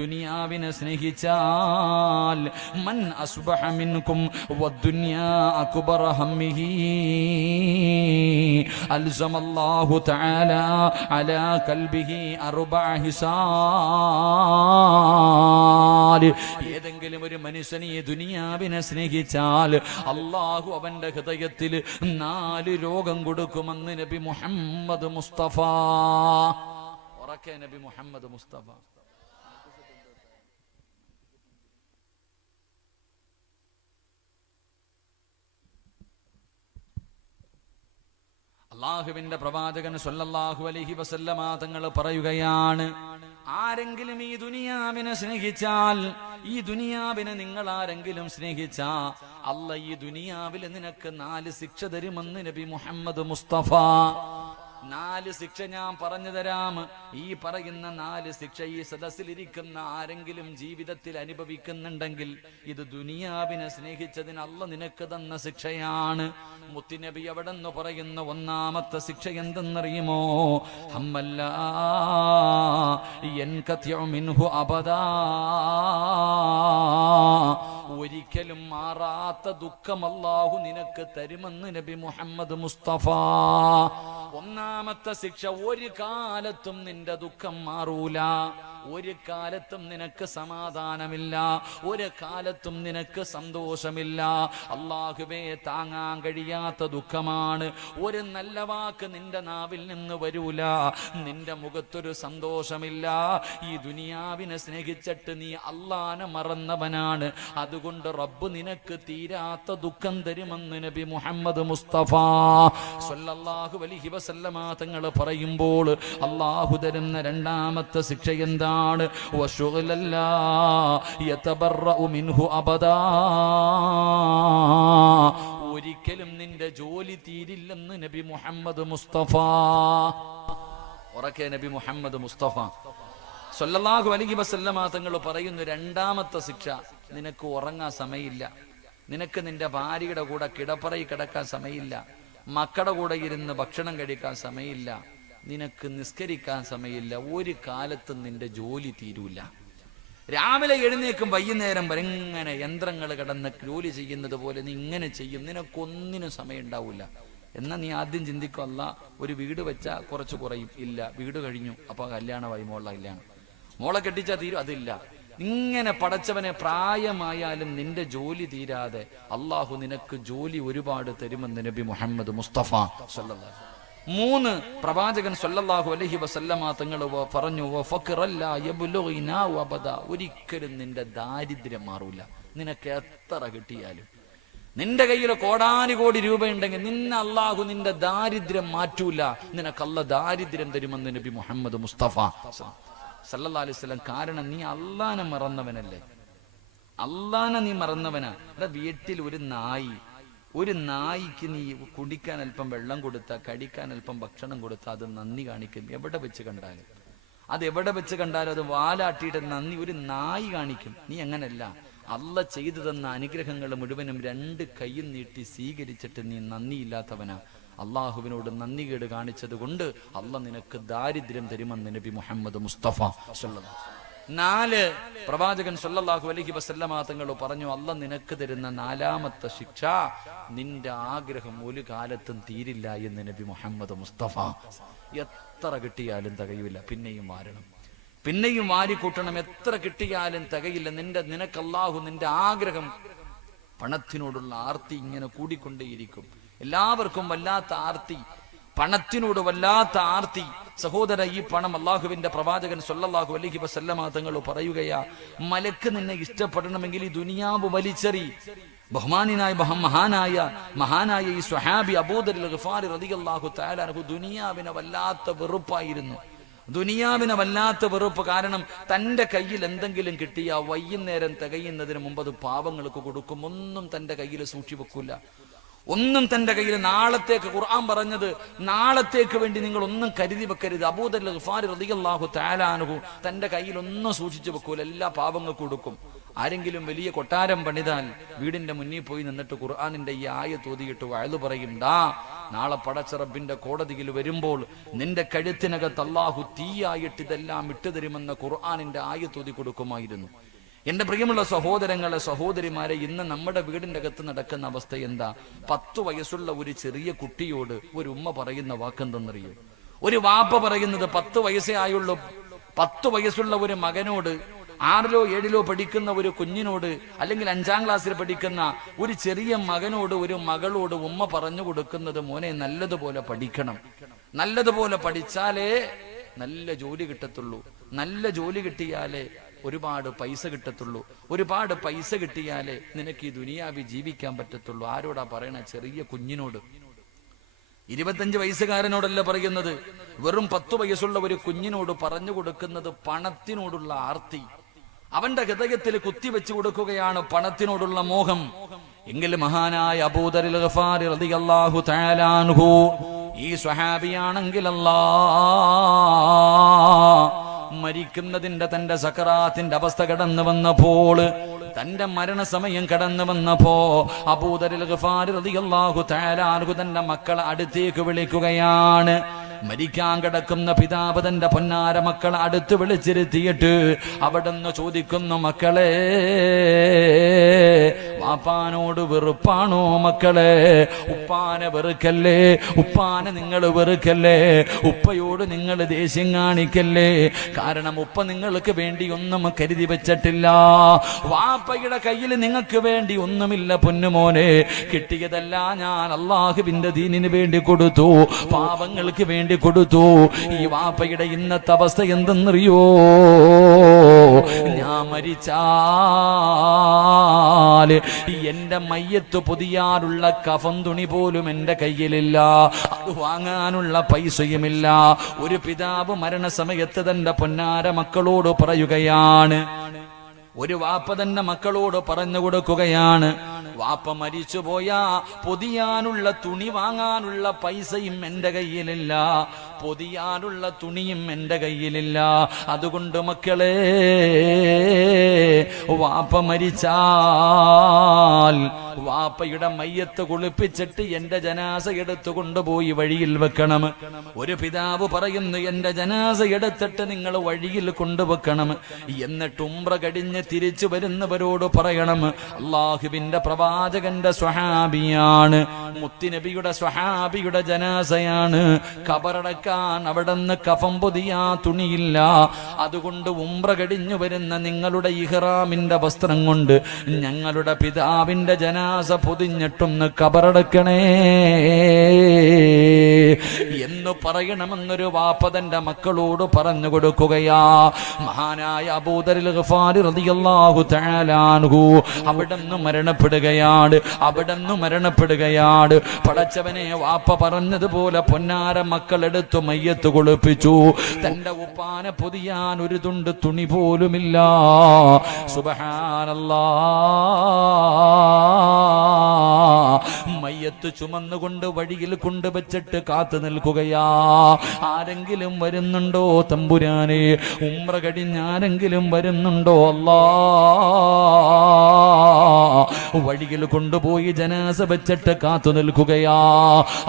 ദുനിയാവിനെ സ്നേഹിച്ചാൽ മൻ അസ്ബഹ മിൻകും വദ്ദുനിയാ അക്ബറ ഹമ്മിഹി അൽസമല്ലാഹു തആല അലാ ഖൽബിഹി അർബഅ ഹിസാൽ. ഏതെങ്കിലും ഒരു മനുഷ്യൻ ഈ ദുനിയാവിനെ സ്നേഹിച്ചാൽ അല്ലാഹു അവന്റെ ഹൃദയത്തിൽ 4 രോഗം കൊടുക്കുമെന്ന് നബി മുഹമ്മദ് മുസ്തഫ. ഉറക്കെ നബി മുഹമ്മദ് മുസ്തഫ. അല്ലാഹുവിന്റെ പ്രവാചകൻ സ്വല്ലല്ലാഹു അലൈഹി വസല്ലമ തങ്ങൾ പറയുകയാണ്, ആരെങ്കിലും ഈ ദുനിയാവിനെ സ്നേഹിച്ചാൽ, ഈ ദുനിയാവിനെ നിങ്ങൾ ആരെങ്കിലും സ്നേഹിച്ചാ അല്ല ഈ ദുനിയാവിൽ നിനക്ക് 4 ശിക്ഷ തരുമെന്ന് നബി മുഹമ്മദ് മുസ്തഫ. 4 ശിക്ഷ ഞാൻ പറഞ്ഞു തരാം. ഈ പറയുന്ന 4 ശിക്ഷ ഈ സദസ്സിലിരിക്കുന്ന ആരെങ്കിലും ജീവിതത്തിൽ അനുഭവിക്കുന്നുണ്ടെങ്കിൽ ഇത് ദുനിയാവിനെ സ്നേഹിച്ചതിന് അല്ല നിനക്ക് തന്ന ശിക്ഷയാണ്. മുത്തുനബി അവിടെ നിന്ന് പറയുന്ന 1ാമത്തെ ശിക്ഷ എന്തെന്നറിയുമോ? ഹമ്മല്ലാ യൻകതിഉ മിൻഹു അബദാ. ഒരിക്കലും മാറാത്ത ദുഃഖം അല്ലാഹു നിനക്ക് തരുമെന്ന് നബി മുഹമ്മദ് മുസ്തഫ. 1ാമത്തെ ശിക്ഷ, ഒരു കാലത്തും നിന്റെ ദുഃഖം മാറൂല, ഒരു കാലത്തും നിനക്ക് സമാധാനമില്ല, ഒരു കാലത്തും നിനക്ക് സന്തോഷമില്ല. അല്ലാഹുവേ, താങ്ങാൻ കഴിയാത്ത ദുഃഖമാണ്. ഒരു നല്ല വാക്ക് നിന്റെ നാവിൽ നിന്ന് വരൂല, നിന്റെ മുഖത്തൊരു സന്തോഷമില്ല. ഈ ദുനിയാവിനെ സ്നേഹിച്ചിട്ട് നീ അല്ലാഹനെ മറന്നവനാണ്. അതുകൊണ്ട് റബ്ബ് നിനക്ക് തീരാത്ത ദുഃഖം തരുമെന്ന് നബി മുഹമ്മദ് മുസ്തഫ സ്വല്ലല്ലാഹു അലൈഹി വസല്ലമ തങ്ങൾ പറയുമ്പോൾ അല്ലാഹു തരുന്ന 2ാമത്തെ ശിക്ഷ എന്താ? ഒരിക്കലും നിന്റെ ജോലി തീരില്ലെന്ന് നബി മുഹമ്മദ് മുസ്തഫ. ഉറക്കെ നബി മുഹമ്മദ് മുസ്തഫ സ്വല്ലല്ലാഹു അലൈഹി വസല്ലമ തങ്ങൾ പറയുന്നു, 2ാമത്തെ ശിക്ഷ, നിനക്ക് ഉറങ്ങാൻ സമയമില്ല, നിനക്ക് നിന്റെ ഭാര്യയുടെ കൂടെ കിടപ്പറയിൽ കിടക്കാൻ സമയമില്ല, മക്കളുടെ കൂടെ ഇരുന്ന് ഭക്ഷണം കഴിക്കാൻ സമയമില്ല, നിനക്ക് നിസ്കരിക്കാൻ സമയമില്ല, ഒരു കാലത്തും നിന്റെ ജോലി തീരൂല. രാവിലെ എഴുന്നേക്കും വൈകുന്നേരം വരെ ഇങ്ങനെ യന്ത്രങ്ങൾ കിടന്ന് ജോലി ചെയ്യുന്നത് പോലെ നീ ഇങ്ങനെ ചെയ്യും, നിനക്കൊന്നിനും സമയം ഉണ്ടാവില്ല. എന്നാൽ നീ ആദ്യം ചിന്തിക്കും, അല്ല ഒരു വീട് വെച്ചാൽ കുറച്ച് കുറയും. ഇല്ല, വീട് കഴിഞ്ഞു, അപ്പൊ കല്യാണമായി, മോളുടെ കല്യാണം, മോളെ കെട്ടിച്ചാൽ തീരും, അതില്ല. ഇങ്ങനെ പടച്ചവനെ പ്രായമായാലും നിന്റെ ജോലി തീരാതെ അള്ളാഹു നിനക്ക് ജോലി ഒരുപാട് തരുമെന്ന് നബി മുഹമ്മദ് മുസ്തഫ സ്വല്ലല്ലാഹു. 3 പ്രവാചകൻ സ്വല്ലല്ലാഹു അലൈഹി വസല്ലമ തങ്ങൾ പറഞ്ഞു, ഒരിക്കലും നിന്റെ ദാരിദ്ര്യം മാറൂല. നിനക്ക് എത്ര കിട്ടിയാലും, നിന്റെ കയ്യിൽ കോടാനുകോടി രൂപ ഉണ്ടെങ്കിൽ നിന്നെ അള്ളാഹു നിന്റെ ദാരിദ്ര്യം മാറ്റൂല. നിനക്ക് അല്ലാഹ് ദാരിദ്ര്യം തരുമെന്ന് നബി മുഹമ്മദ് മുസ്തഫ സല്ലല്ലാഹു അലൈഹി വസല്ലം. കാരണം നീ അള്ളാഹനെ മറന്നവനല്ലേ, അള്ളാഹനെ നീ മറന്നവനാ. വീട്ടിൽ ഒരു നായിക്ക് നീ കുടിക്കാൻ അല്പം വെള്ളം കൊടുത്താൽ, കഴിക്കാൻ അല്പം ഭക്ഷണം കൊടുത്താൽ അത് നന്ദി കാണിക്കും. എവിടെ വെച്ച് കണ്ടാലും, അത് വാലാട്ടിയിട്ട് നന്ദി ഒരു നായി കാണിക്കും. നീ അങ്ങനല്ല. അല്ല ചെയ്തു തന്ന അനുഗ്രഹങ്ങൾ മുഴുവനും 2 കൈയും നീട്ടി സ്വീകരിച്ചിട്ട് നീ നന്ദിയില്ലാത്തവനാ. അള്ളാഹുവിനോട് നന്ദികേട് കാണിച്ചത് കൊണ്ട് അല്ല നിനക്ക് ദാരിദ്ര്യം തരുമെന്ന് നബി മുഹമ്മദ് മുസ്തഫ സ്വല്ലല്ലാഹു. 4 പ്രവാചകൻ സ്വല്ലല്ലാഹു അലൈഹി വസല്ലമ തങ്ങൾ പറഞ്ഞു, അല്ല നിനക്ക് തരുന്ന 4ാമത്തെ ശിക്ഷ, നിന്റെ ആഗ്രഹം ഒരു കാലത്തും തീരില്ല എന്ന് നബി മുഹമ്മദ് മുസ്തഫ. എത്ര കിട്ടിയാലും തികയില്ല, പിന്നെയും വാരണം, പിന്നെയും വാരിക്കൂട്ടണം. എത്ര കിട്ടിയാലും തികയില്ല. നിനക്ക് അല്ലാഹു നിന്റെ ആഗ്രഹം, പണത്തിനോടുള്ള ആർത്തി ഇങ്ങനെ കൂടിക്കൊണ്ടേയിരിക്കും. എല്ലാവർക്കും വല്ലാത്ത ആർത്തി, പണത്തിനോട് വല്ലാത്ത ആർത്തി. സഹോദര, ഈ പണം, അള്ളാഹുവിന്റെ പ്രവാചകൻ സ്വല്ലല്ലാഹു അലൈഹി വസല്ലമ തങ്ങൾ പറയുകയാ, മലക്ക് നിന്നെ ഇഷ്ടപ്പെടണമെങ്കിൽ ഈ ദുനിയാവ് വലിച്ചെറി. ബഹുമാനായ മഹാനായ ഈ സ്വഹാബി അബൂദർ ഗിഫാരി റളിയല്ലാഹു തആല അൻഹു ദുനിയാവിനെ വല്ലാത്ത വെറുപ്പായിരുന്നു. ദുനിയാവിനെ വല്ലാത്ത വെറുപ്പ്. കാരണം തന്റെ കയ്യിൽ എന്തെങ്കിലും കിട്ടിയ വൈകുന്നേരം തികയുന്നതിന് മുമ്പ് അത് പാവങ്ങൾക്ക് കൊടുക്കും. ഒന്നും തന്റെ കയ്യിൽ സൂക്ഷിവെക്കൂല, ഒന്നും തന്റെ കയ്യിൽ. നാളത്തേക്ക് ഖുർആൻ പറഞ്ഞത്, നാളത്തേക്ക് വേണ്ടി നിങ്ങൾ ഒന്നും കരുതി വെക്കരുത്. അബൂദർ ഗിഫാരി റളിയല്ലാഹു തആല അൻഹു തന്റെ കയ്യിൽ ഒന്നും സൂക്ഷിച്ചു വെക്കൂല, എല്ലാ പാവങ്ങൾക്ക് കൊടുക്കും. ആരെങ്കിലും വലിയ കൊട്ടാരം പണിതാൽ വീടിന്റെ മുന്നിൽ പോയി നിന്നിട്ട് ഖുർആനിന്റെ ഈ ആയത്ത് ഓതിയിട്ട് വഅദ് പറയും, നാളെ പടച്ച റബ്ബിന്റെ കോടതിയിൽ വരുമ്പോൾ നിന്റെ കഴുത്തിനകത്ത് അല്ലാഹു തീയായിട്ട് ഇതെല്ലാം ഇട്ടുതരുമെന്ന ഖുർആനിന്റെ ആയത്ത് ഓതി കൊടുക്കുമായിരുന്നു. എന്റെ പ്രിയമുള്ള സഹോദരങ്ങളെ, സഹോദരിമാരെ, ഇന്ന് നമ്മുടെ വീടിന്റെ അകത്ത് നടക്കുന്ന അവസ്ഥ എന്താ? 10 വയസ്സുള്ള ഒരു ചെറിയ കുട്ടിയോട് ഒരു ഉമ്മ പറയുന്ന വാക്കെന്തെന്നറിയോ? ഒരു വാപ്പ പറയുന്നത് 10 വയസ്സേ ആയുള്ളൂ, 10 വയസ്സുള്ള ഒരു മകനോട്, 6ലോ 7ലോ പഠിക്കുന്ന ഒരു കുഞ്ഞിനോട്, അല്ലെങ്കിൽ 5ാം ക്ലാസ്സിൽ പഠിക്കുന്ന ഒരു ചെറിയ മകനോട്, ഒരു മകളോട് ഉമ്മ പറഞ്ഞു കൊടുക്കുന്നത്, മോനെ നല്ലതുപോലെ പഠിക്കണം, നല്ലതുപോലെ പഠിച്ചാലേ നല്ല ജോലി കിട്ടത്തുള്ളൂ, നല്ല ജോലി കിട്ടിയാലേ ഒരുപാട് പൈസ കിട്ടത്തുള്ളൂ, ഒരുപാട് പൈസ കിട്ടിയാലേ നിനക്ക് ഈ ദുനിയാവി ജീവിക്കാൻ പറ്റത്തുള്ളൂ. ആരോടാ പറയണ? ചെറിയ കുഞ്ഞിനോട്. 25 വയസ്സുകാരനോടല്ല പറയുന്നത്, വെറും 10 വയസ്സുള്ള ഒരു കുഞ്ഞിനോട് പറഞ്ഞു കൊടുക്കുന്നത് പണത്തിനോടുള്ള ആർത്തി. അവന്റെ ഹൃദയത്തിൽ കുത്തിവെച്ചു കൊടുക്കുകയാണ് പണത്തിനോടുള്ള മോഹം. എങ്കിൽ മഹാനായ അബൂദറിൽ ഗഫാരി റളിയല്ലാഹു തആല അൻഹു ഈ സ്വഹാബിയാണെങ്കിൽ മരിക്കുന്നതിന്റെ തന്റെ സക്കറാത്തിന്റെ അവസ്ഥ കടന്നു വന്നപ്പോൾ, തന്റെ മരണസമയം കടന്നു വന്നപ്പോ അബൂദറിൽ ഗഫാരി റളിയല്ലാഹു തആല അൻഹു തന്റെ മക്കളെ അടുത്തേക്ക് വിളിക്കുകയാണ്. മരിക്കാൻ കിടക്കുന്ന പിതാവ് തന്റെ പൊന്നാര മക്കളെ അടുത്ത് വിളിച്ചിരുത്തിയിട്ട് അവിടുന്ന് ചോദിക്കുന്നു, മക്കളെ, വാപ്പാനോട് വെറുപ്പാണോ മക്കളെ? ഉപ്പാനെ വെറുക്കല്ലേ, ഉപ്പാനെ നിങ്ങൾ വെറുക്കല്ലേ, ഉപ്പയോട് നിങ്ങൾ ദേഷ്യം കാണിക്കല്ലേ. കാരണം ഉപ്പ നിങ്ങൾക്ക് വേണ്ടി ഒന്നും കരുതി വെച്ചിട്ടില്ല, വാപ്പയുടെ കയ്യിൽ നിങ്ങൾക്ക് വേണ്ടി ഒന്നുമില്ല പൊന്നുമോനെ. കിട്ടിയതല്ല ഞാൻ അള്ളാഹുവിന്റെ ദീനിന് വേണ്ടി കൊടുത്തു, പാവങ്ങൾക്ക് വേണ്ടി കൊടുത്തു. ഈ വാപ്പയുടെ ഇന്നത്തെ അവസ്ഥ എന്തെന്നറിയോ? ഞാൻ മരിച്ചാൽ എന്റെ മയ്യത്ത് പൊതിയാനുള്ള കഫൻ തുണി പോലും എന്റെ കയ്യിലില്ല, അത് വാങ്ങാനുള്ള പൈസയുമില്ല. ഒരു പിതാവ് മരണസമയത്ത് തന്റെ പൊന്നാര മക്കളോട് പറയുകയാണ്, ഒരു വാപ്പ തന്നെ മക്കളോട് പറഞ്ഞു കൊടുക്കുകയാണ്, വാപ്പ മരിച്ചുപോയാ പൊതിയാനുള്ള തുണി വാങ്ങാനുള്ള പൈസയും എന്റെ കയ്യിലില്ല, പൊതിയാനുള്ള തുണിയും എന്റെ കയ്യിലില്ല. അതുകൊണ്ട് മക്കളെ, വാപ്പ മരിച്ചാൽ വാപ്പയുടെ മയ്യത്ത് കുളിപ്പിച്ചിട്ട് എന്റെ ജനാസ എടുത്തു കൊണ്ടുപോയി വഴിയിൽ വെക്കണം. ഒരു പിതാവ് പറയുന്നു, എന്റെ ജനാസ എടുത്തിട്ട് നിങ്ങൾ വഴിയിൽ കൊണ്ടുവെക്കണം. എന്നിട്ട് ഉംറ കഴിഞ്ഞ് തിരിച്ചു വരുന്നവരോട് പറയണം, അള്ളാഹുവിന്റെ പ്രവാചകന്റെ സ്വഹാബിയാണ്, മുത്തുനബിയുടെ സ്വഹാബിയുടെ ജനാസയാണ്, ഖബറടക്കാൻ അവിടുന്ന് കഫം പൊതിയാ തുണിയില്ല. അതുകൊണ്ട് ഉംറ കഴിഞ്ഞു വരുന്ന നിങ്ങളുടെ ഇഹ്റാമിന്റെ വസ്ത്രം കൊണ്ട് ഞങ്ങളുടെ പിതാവിന്റെ ജനാസ പൊതിഞ്ഞിട്ടൊന്ന് ഖബറടക്കണേ എന്ന് പറയണമെന്നൊരു വാപ്പ തന്റെ മക്കളോട് പറഞ്ഞു കൊടുക്കുകയാ. മഹാനായ അബൂദറിൽ ഗഫാരി റളിയല്ലാഹു തആല അൻഹു അവിടുന്ന് മരണപ്പെടുകയാണ്. പടച്ചവനെ, വാപ്പ പറഞ്ഞതുപോലെ പൊന്നാര മക്കളെടുത്തു മയ്യത്ത് കുളിപ്പിച്ചു. തന്റെ ഉപ്പാനെ പൊതിയാൻ ഒരു തുണ്ട് തുണി പോലുമില്ല. സുബ്ഹാനല്ലാഹ്, മയ്യത്ത് ചുമന്നുകൊണ്ട് വഴിയിൽ കൊണ്ടുവച്ചിട്ട് കാത്തു നിൽക്കുകയാ. ആരെങ്കിലും വരുന്നുണ്ടോ തമ്പുരാനെ? ഉംറ കഴിഞ്ഞാരെങ്കിലും വരുന്നുണ്ടോ അല്ലാ? വഴിയിൽ കൊണ്ടുപോയി ജനാസ വെച്ചിട്ട് കാത്തു നിൽക്കുകയാ.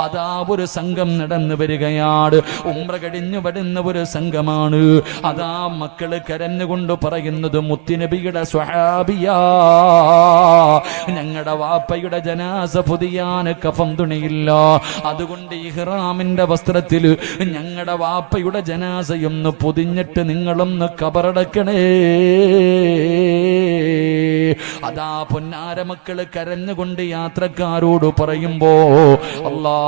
അതാ ഒരു സംഘം നടന്നു വരികയാണ്. ഉംറ കഴിഞ്ഞു വരുന്ന ഒരു സംഘമാണ്. അതാ മക്കള് കരഞ്ഞുകൊണ്ട് പറയുന്നത്, മുത്തുനബിയുടെ സ്വഹാബിയാ, ഞങ്ങളുടെ വാപ്പയുടെ ജനാസ പൊതിയാൻ കഫം തുണിയില്ല, അതുകൊണ്ട് ഇഹ്റാമിന്റെ വസ്ത്രത്തിൽ ഞങ്ങളുടെ വാപ്പയുടെ ജനാസയൊന്ന് പൊതിഞ്ഞിട്ട് നിങ്ങളൊന്ന് ഖബറടക്കണേ. അതാ പൊന്നാര മക്കള് കരഞ്ഞുകൊണ്ട് യാത്രക്കാരോട് പറയുമ്പോ, അല്ലാ,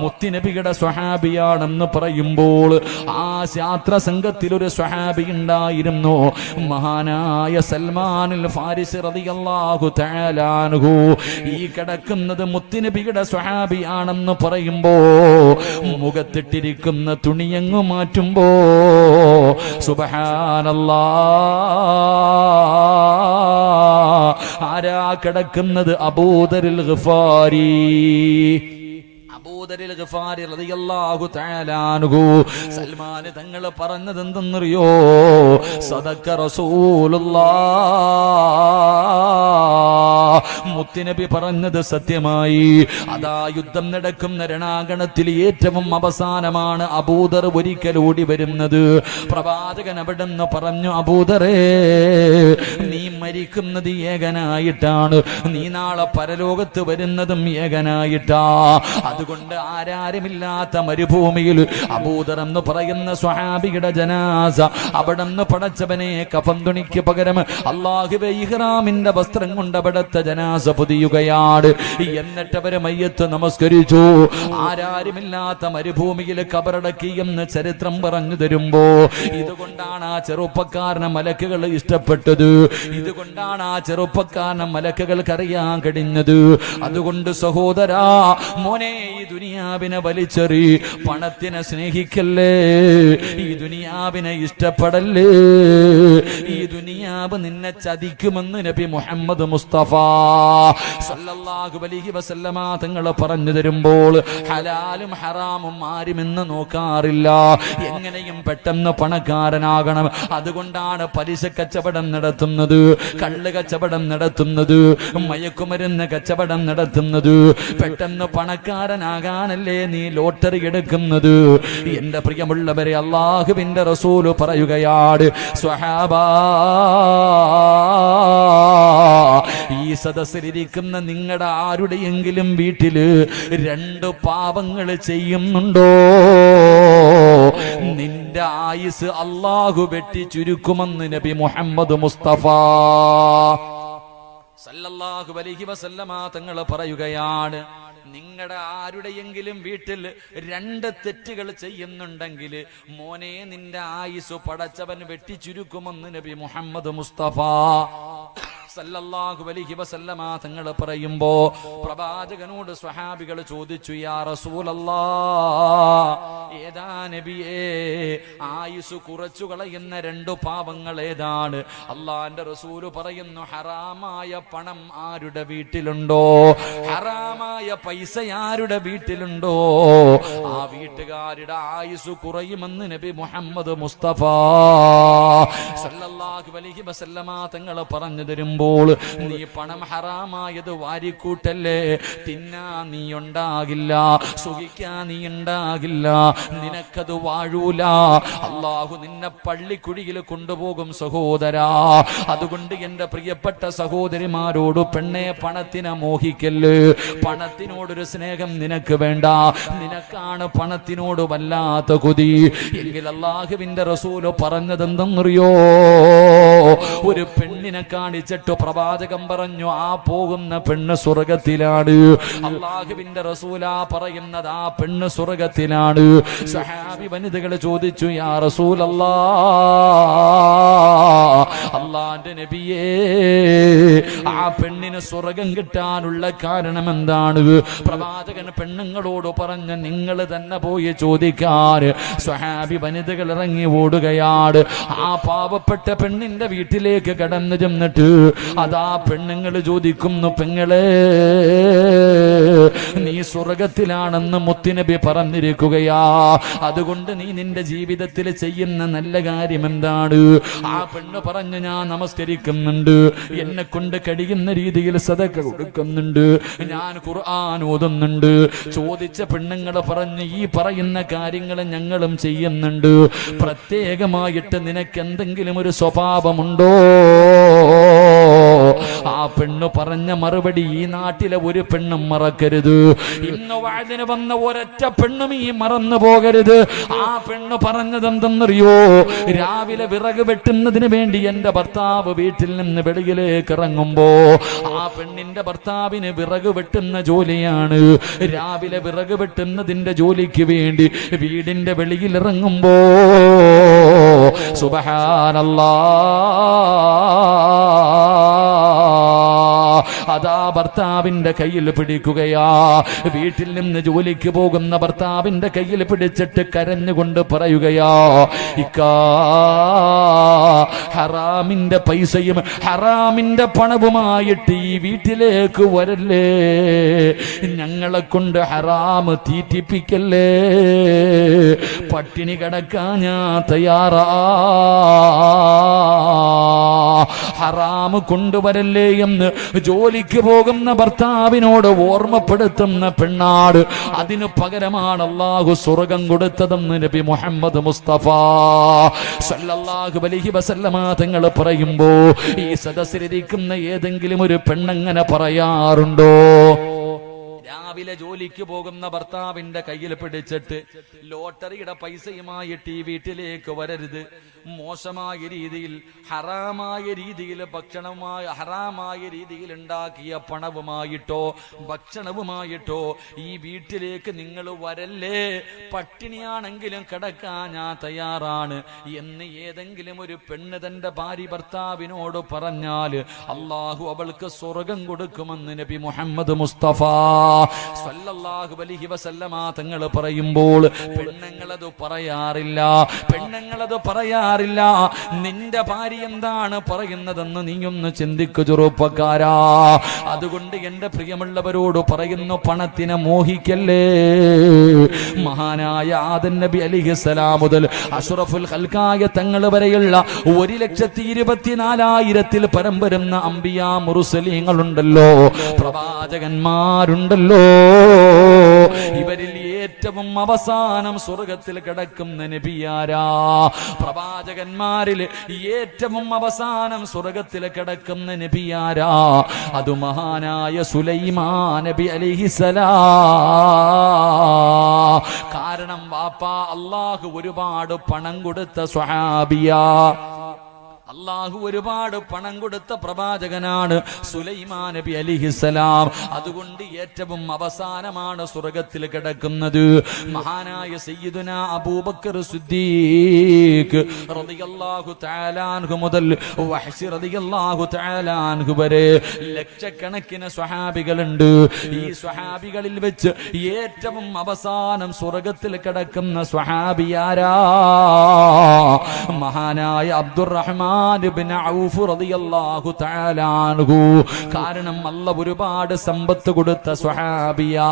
മുത്തുനബിയുടെ സ്വഹാബിയാണെന്ന് പറയുമ്പോൾ ആ യാത്ര സംഘത്തിൽ ഒരു സ്വഹാബി ഉണ്ടായിരുന്നു, മഹാനായ സൽമാനുൽ ഫാരിസി റളിയല്ലാഹു തആല അൻഹു. ഈ കിടക്കുന്നത് മുത്തുനബിയുടെ സ്വഹാബിയാണെന്ന് പറയുമ്പോ മുഖത്തിട്ടിരിക്കുന്ന തുണിയങ്ങു മാറ്റുമ്പോ, സുബ്ഹാനല്ലാഹ്, ആരാ കിടക്കുന്നത്? അബൂദറിൽ ഗഫാരി. അബൂദറിൽ ഗിഫാരി റളിയല്ലാഹു തആല അൻഹു സൽമാൻ തങ്ങൾ പറഞ്ഞത് എന്തെന്നറിയോ? സദഖ റസൂലുള്ളാഹ്, മുത്തുനബി പറഞ്ഞത് സത്യമായി. അതാ യുദ്ധം നടക്കുന്ന രണാങ്കണത്തിൽ ഏറ്റവും അവസാനമാണ് അബൂദർ ഒരിക്കൽ ഓടി വരുന്നത്. പ്രവാചകൻ അവിടെന്ന് പറഞ്ഞു, അബൂദറേ, നീ മരിക്കുന്നത് ഏകനായിട്ടാണ്, നീ നാളെ പരലോകത്ത് വരുന്നതും ഏകനായിട്ടാ. അതുകൊണ്ട് ആരാരുമില്ലാത്ത മരുഭൂമിയിൽ അബൂദർ എന്ന് പറയുന്ന സ്വഹാബിയുടെ ജനാസ അവിടെന്ന് പടച്ചവനെ കഫൻ തുണിക്ക് പകരം അല്ലാഹുവേ ഇഹ്റാമിന്റെ വസ്ത്രം കൊണ്ട് അവിടത്തെ ജനാസ പൊതിയുകയാണ്. എന്നിട്ട് അവര് മയ്യത്ത് നമസ്കരിച്ചു. ആരാരുമില്ലാത്ത മരുഭൂമിയിൽ കബറടക്കി എന്ന് ചരിത്രം പറഞ്ഞു തരുമ്പോ ഇതുകൊണ്ടാണ് ആ ചെറുപ്പക്കാരനെ മലക്കുകൾ ഇഷ്ടപ്പെട്ടത്. ഇതുകൊണ്ടാണ് ആ ചെറുപ്പക്കാരനെ മലക്കുകൾക്ക് അറിയാൻ കഴിഞ്ഞത്. അതുകൊണ്ട് സഹോദരാ, മോനെ, ഈ ദുനിയാവിനെ വലിച്ചെറി, പണത്തിനെ സ്നേഹിക്കല്ലേ, ഈ ദുനിയാവിനെ ഇഷ്ടപ്പെടല്ലേ. ഈ ദുനിയാവ് നിന്നെ ചതിക്കുമെന്ന് നബി മുഹമ്മദ് മുസ്തഫ സല്ലല്ലാഹു അലൈഹി വസല്ലമ തങ്ങൾ പറഞ്ഞു തരുമ്പോൾ ഹലാലും ഹറാമും ആരുമെന്ന് നോക്കാറില്ല. എങ്ങനെയും പെട്ടെന്ന് പണക്കാരനാകണം. അതുകൊണ്ടാണ് പലിശ കച്ചവടം നടത്തുന്നത്, കള്ള് കച്ചവടം നടത്തുന്നത്, മയക്കുമരുന്ന് കച്ചവടം നടത്തുന്നത്. പെട്ടെന്ന് പണക്കാരനാകാനല്ലേ നീ ലോട്ടറി എടുക്കുന്നത്. എന്റെ പ്രിയമുള്ളവരെ, അല്ലാഹുവിന്റെ റസൂല് പറയുകയാണ്, സ്വഹാബാ, ഈ സദസ്സിലിരിക്കുന്ന നിങ്ങളുടെ ആരുടെയെങ്കിലും വീട്ടില് 2 പാപങ്ങൾ ചെയ്യുന്നുണ്ടോ? നിന്റെ ആയുസ് അല്ലാഹു വെട്ടി ചുരുക്കുമെന്ന് നബി മുഹമ്മദ് മുസ്തഫ സല്ലല്ലാഹു അലൈഹി വസല്ലമ തങ്ങൾ പറയുകയാണ്, നിങ്ങളുടെ ആരുടെയെങ്കിലും വീട്ടിൽ 2 തെറ്റുകൾ ചെയ്യുന്നുണ്ടെങ്കിൽ മോനെ, നിന്റെ ആയുസ് പടച്ചവൻ വെട്ടി ചുരുക്കുമെന്ന് നബി മുഹമ്മദ് മുസ്തഫ സല്ലല്ലാഹു അലൈഹി വസല്ലമ തങ്ങൾ പറയുമ്പോ പ്രവാചകനോട് സ്വഹാബികൾ ചോദിച്ചു, യാ റസൂലല്ലാഹ്, ഏതാ നബിയേ ആയുസ് കുറച്ചു കളയുന്ന 2 പാപങ്ങൾ ഏതാണ്? അള്ളാന്റെ റസൂല് പറയുന്നു, ഹറാമായ പണം ആരുടെ വീട്ടിലുണ്ടോ, ഹറാമായ പൈസ ആരുടെ വീട്ടിലുണ്ടോ, ആ വീട്ടുകാരുടെ ആയുസ് കുറയുമെന്ന് നബി മുഹമ്മദ് മുസ്തഫ സല്ലല്ലാഹു അലൈഹി വസല്ലമ തങ്ങൾ പറഞ്ഞു തരുമ്പോൾ, നീ പണം ഹറാമായത് വാരിക്കൂട്ടല്ലേ, തിന്നാ നീ ഉണ്ടാകില്ല, സുഖിക്കാ നീ ഉണ്ടാകില്ല, നിനക്കത് വാഴൂല. അല്ലാഹു നിന്നെ പള്ളിക്കുഴിയിൽ കൊണ്ടുപോകും സഹോദരാ. അതുകൊണ്ട് എന്റെ പ്രിയപ്പെട്ട സഹോദരിമാരോട്, പെണ്ണെ, പണത്തിനെ മോഹിക്കല്ല്. പണത്തിനോടൊരു സ്നേഹം നിനക്ക് വേണ്ട. നിനക്കാണ് പണത്തിനോട് വല്ലാത്ത കൊതി എങ്കിൽ അല്ലാഹുവിന്റെ റസൂല് പറഞ്ഞതെന്തെന്നറിയോ? ഒരു പെണ്ണിനെ കാണിച്ചിട്ട് പ്രവാചകം പറഞ്ഞു, ആ പോകുന്ന പെണ്ണ് സ്വർഗത്തിലാണ്. അല്ലാഹുവിന്റെ റസൂലാ പറയുന്നത്, ആ പെണ്ണ് സ്വർഗത്തിലാണ്. സഹാബി വനിതകൾ ചോദിച്ചു, യാ റസൂലല്ലാഹ്, അല്ലാഹുവിന്റെ നബിയേ, ആ പെണ്ണിന് സ്വർഗം കിട്ടാനുള്ള കാരണം എന്താണ്? പ്രവാചകൻ പെണ്ണുങ്ങളോട് പറഞ്ഞ, നിങ്ങൾ തന്നെ പോയി ചോദിക്കാൻ. സ്വഹാബി വനിതകൾ ഇറങ്ങി ഓടുകയാണ്. ആ പാവപ്പെട്ട പെണ്ണിന്റെ വീട്ടിലേക്ക് കടന്നു ചെന്നിട്ട് അതാ പെണ്ണുങ്ങൾ ചോദിക്കുന്നു, പെങ്ങളെ, നീ സ്വർഗത്തിലാണെന്ന് മുത്തുനബി പറഞ്ഞിരിക്കുകയാ. അതുകൊണ്ട് നീ നിന്റെ ജീവിതത്തിൽ ചെയ്യുന്ന നല്ല കാര്യം എന്താണ്? ആ പെണ്ണ് പറഞ്ഞു, ഞാൻ നമസ്കരിക്കുന്നുണ്ട്, എന്നെ കൊണ്ട് കഴിയുന്ന രീതിയിൽ സദഖ കൊടുക്കുന്നുണ്ട്, ഞാൻ ഖുർആൻ ഓതുന്നുണ്ട്. ചോദിച്ച പെണ്ണുങ്ങൾ പറഞ്ഞു, ഈ പറയുന്ന കാര്യങ്ങൾ ഞങ്ങളും ചെയ്യുന്നുണ്ട്. പ്രത്യേകമായിട്ട് നിനക്ക് എന്തെങ്കിലും ഒരു സ്വഭാവമുണ്ടോ? ആ പെണ്ണ് പറഞ്ഞ മറുപടി ഈ നാട്ടിലെ ഒരു പെണ്ണും മറക്കരുത്. ഇന്ന് വാഴ്തിന് വന്ന ഒരൊറ്റ പെണ്ണും ഈ മറന്നു പോകരുത്. ആ പെണ്ണ് പറഞ്ഞത് എന്തെന്നറിയോ? രാവിലെ വിറക് വെട്ടുന്നതിന് വേണ്ടി എന്റെ ഭർത്താവ് വീട്ടിൽ നിന്ന് വെളിയിലേക്ക് ഇറങ്ങുമ്പോ ആ പെണ്ണിന്റെ ഭർത്താവിന് വിറക് വെട്ടുന്ന ജോലിയാണ്. രാവിലെ വിറക് വെട്ടുന്നതിന്റെ ജോലിക്ക് വേണ്ടി വീടിന്റെ വെളിയിൽ ഇറങ്ങുമ്പോ സുബ്ഹാനല്ലാഹ്, അതാ ഭർത്താവിന്റെ കയ്യിൽ പിടിക്കുകയാ. വീട്ടിൽ നിന്ന് ജോലിക്ക് പോകുന്ന ഭർത്താവിന്റെ കയ്യിൽ പിടിച്ചിട്ട് കരഞ്ഞുകൊണ്ട് പറയുകയാ, ഇക്കാ ഹറാമിന്റെ പൈസയും ഹറാമിന്റെ പണവുമായിട്ട് ഈ വീട്ടിലേക്ക് വരല്ലേ, ഞങ്ങളെ കൊണ്ട് ഹറാം തീറ്റിപ്പിക്കല്ലേ, പട്ടിണി കിടക്കാൻ ഞാൻ തയ്യാറാ, ഹറാം കൊണ്ടുവരല്ലേ എന്ന് ജോലിക്ക് പോകുന്ന ഭർത്താവിനോട് ഓർമ്മപ്പെടുത്തുന്ന പെണ്ണാട്. അതിനു പകരമാണ് അല്ലാഹു സ്വർഗം കൊടുത്തതെന്ന് നബി മുഹമ്മദ് മുസ്തഫ സല്ലല്ലാഹു അലൈഹി വസല്ലമ തങ്ങൾ പറയുമ്പോ ഈ സദസ്സിലിരിക്കുന്ന ഏതെങ്കിലും ഒരു പെണ്ണങ്ങനെ പറയാറുണ്ടോ? രാവിലെ ജോലിക്ക് പോകുന്ന ഭർത്താവിന്റെ കയ്യിൽ പിടിച്ചിട്ട് ലോട്ടറിയുടെ പൈസയുമായിട്ട് ഈ വീട്ടിലേക്ക് വരരുത്, മോശമായ രീതിയിൽ ഹറാമായ രീതിയിൽ ഹറാമായ രീതിയിൽ ഉണ്ടാക്കിയ പണവുമായിട്ടോ ഭക്ഷണവുമായിട്ടോ ഈ വീട്ടിലേക്ക് നിങ്ങൾ വരല്ലേ, പട്ടിണിയാണെങ്കിലും കിടക്കാൻ ഞാൻ തയ്യാറാണ് എന്ന് ഏതെങ്കിലും ഒരു പെണ്ണ് തന്റെ ഭാര്യ ഭർത്താവിനോട് പറഞ്ഞാൽ അള്ളാഹു അവൾക്ക് സ്വർഗം കൊടുക്കുമെന്ന് നബി മുഹമ്മദ് മുസ്തഫ സല്ലല്ലാഹു അലൈഹി വസല്ലമ തങ്ങൾ പറയുമ്പോൾ പെണ്ണുങ്ങളത് പറയാറില്ല. നിന്റെ ഭാര്യ എന്താണ് പറയുന്നതെന്ന് നീയൊന്ന് ചിന്തിക്കു ചെറുപ്പക്കാരാ. അതുകൊണ്ട് എന്റെ പ്രിയമുള്ളവരോട് പറയുന്നു, പണത്തിനെ മോഹിക്കല്ലേ. മഹാനായ ആദം നബി അലൈഹിസ്സലാം മുതൽ അഷ്റഫുൽ ഖൽഖായ തങ്ങൾ വരെയുള്ള 1,24,000 പരം വരുന്ന അംബിയാ മുർസലീങ്ങളുണ്ടല്ലോ, പ്രവാചകന്മാരുണ്ടല്ലോ. ഇവരിൽ ഏറ്റവും അവസാനം സ്വർഗത്തിൽ കിടക്കുന്ന നബിയാരാ? പ്രവാചകന്മാരിൽ ഏറ്റവും അവസാനം സ്വർഗത്തിൽ കിടക്കുന്ന നബിയാരാ? അത് മഹാനായ സുലൈമാൻ നബി അലൈഹിസ്സലാം. കാരണം വാപ്പാ അല്ലാഹു ഒരുപാട് പണം കൊടുത്ത സ്വഹാബിയാ, അല്ലാഹു ഒരുപാട് പണം കൊടുത്ത പ്രവാചകനാണ് സുലൈമാൻ നബി അലൈഹിസ്സലാം. അതുകൊണ്ട് ഏറ്റവും അവസാനമാണ് സ്വർഗത്തിൽ കിടക്കുന്നത്. മഹാനായ സയ്യിദുനാ അബൂബക്കർ സിദ്ദീഖ് റളിയല്ലാഹു തആല അൻഹു മുതൽ വഹ്ശി റളിയല്ലാഹു തആല അൻഹു വരെ ലക്ഷക്കണക്കിന് സ്വഹാബികളുണ്ട്. ഈ സ്വഹാബികളിൽ വെച്ച് ഏറ്റവും അവസാനം സ്വർഗത്തിൽ കിടക്കുന്ന സ്വഹാബിയാരാ? മഹാനായ അബ്ദുറഹ്മാൻ ഇബ്നു ഔഫ് റളിയല്ലാഹു തആല അൻഹു. കാരണം അല്ലാഹു ഒരുപാട് സമ്പത്ത് കൊടുത്ത സ്വഹാബിയാ.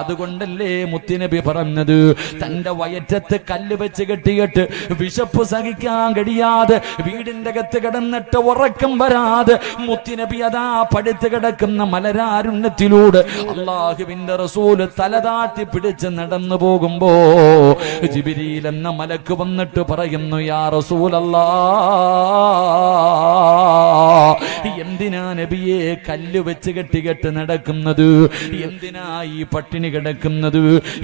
അതുകൊണ്ടല്ലേ മുത്തുനബി പറഞ്ഞത്, തന്റെ വയറ്റത്ത് കല്ല് വെച്ച് കെട്ടിയിട്ട് വിശപ്പ് സഹിക്കാൻ കഴിയാതെ വീടിന്റെ അകത്ത് കിടന്നിട്ട് ഉറക്കം വരാതെ മുത്തുനബി അതാ പടുത്ത് കിടക്കുന്ന മലരാരുണ്യത്തിലൂടെ അല്ലാഹുവിന്റെ റസൂൽ തലതാട്ടി പിടിച്ച് നടന്നു പോകുമ്പോ ജിബ്രീൽ എന്ന മലക്ക് വന്നിട്ട് പറയുന്നു, യാ റസൂലല്ലാഹ്, എന്തിനാ നബിയെ കല്ല് വെച്ച് കെട്ടികെട്ട് നടക്കുന്നത്? എന്തിനാ ഈ പട്ടിണി കിടക്കുന്നത്?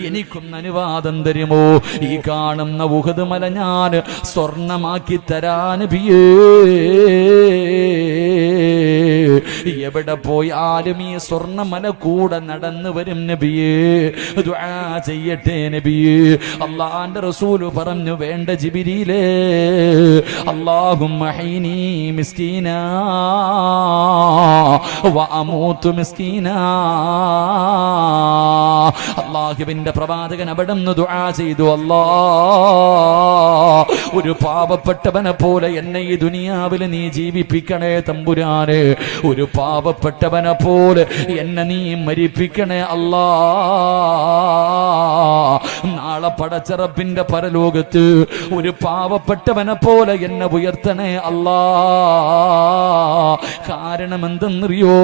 എനിക്കൊന്ന് അനുവാദം തരുമോ? ഈ കാണുന്ന ഉഹദ് മല ഞാൻ സ്വർണമാക്കി തരാ നബിയേ. എവിടെ പോയാലും ഈ സ്വർണ്ണമല കൂടെ നടന്നു വരും നബിയേ, ദുആ ചെയ്യട്ടെ നബിയേ. അല്ലാഹുവിന്റെ റസൂൽ പറഞ്ഞു, വേണ്ട ജിബ്രീലേ, അല്ലാഹുമ്മ ഹീനി മിസ്കീനാ വഅമൂതു മിസ്കീനാ. അല്ലാഹുവിന്റെ പ്രവാചകൻ അവിടുന്ന് ദുആ ചെയ്തു, അല്ലാഹ്, ഒരു പാവപ്പെട്ടവനെ പോലെ എന്നെ ഈ ദുനിയാവിൽ നീ ജീവിപ്പിക്കണേ തമ്പുരാനെ. ഒരു പാവപ്പെട്ടവനെ പോലെ എന്നെ നീ മരിപ്പിക്കണേ അല്ലാ. നാളെ പടച്ചറപ്പിന്റെ പരലോകത്ത് ഒരു പാവപ്പെട്ടവനെ പോലെ എന്നെ ഉയർത്തണേ അല്ലാ. കാരണം എന്തെന്നറിയോ?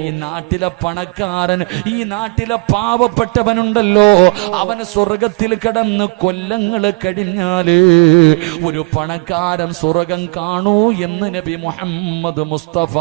ഈ നാട്ടിലെ പണക്കാരൻ, ഈ നാട്ടിലെ പാവപ്പെട്ടവനുണ്ടല്ലോ, അവന് സ്വർഗത്തിൽ കിടന്ന് കൊല്ലങ്ങൾ കഴിഞ്ഞാല് ഒരു പണക്കാരൻ സ്വർഗം കാണൂ എന്ന് നബി മുഹമ്മദ് മുസ്തഫ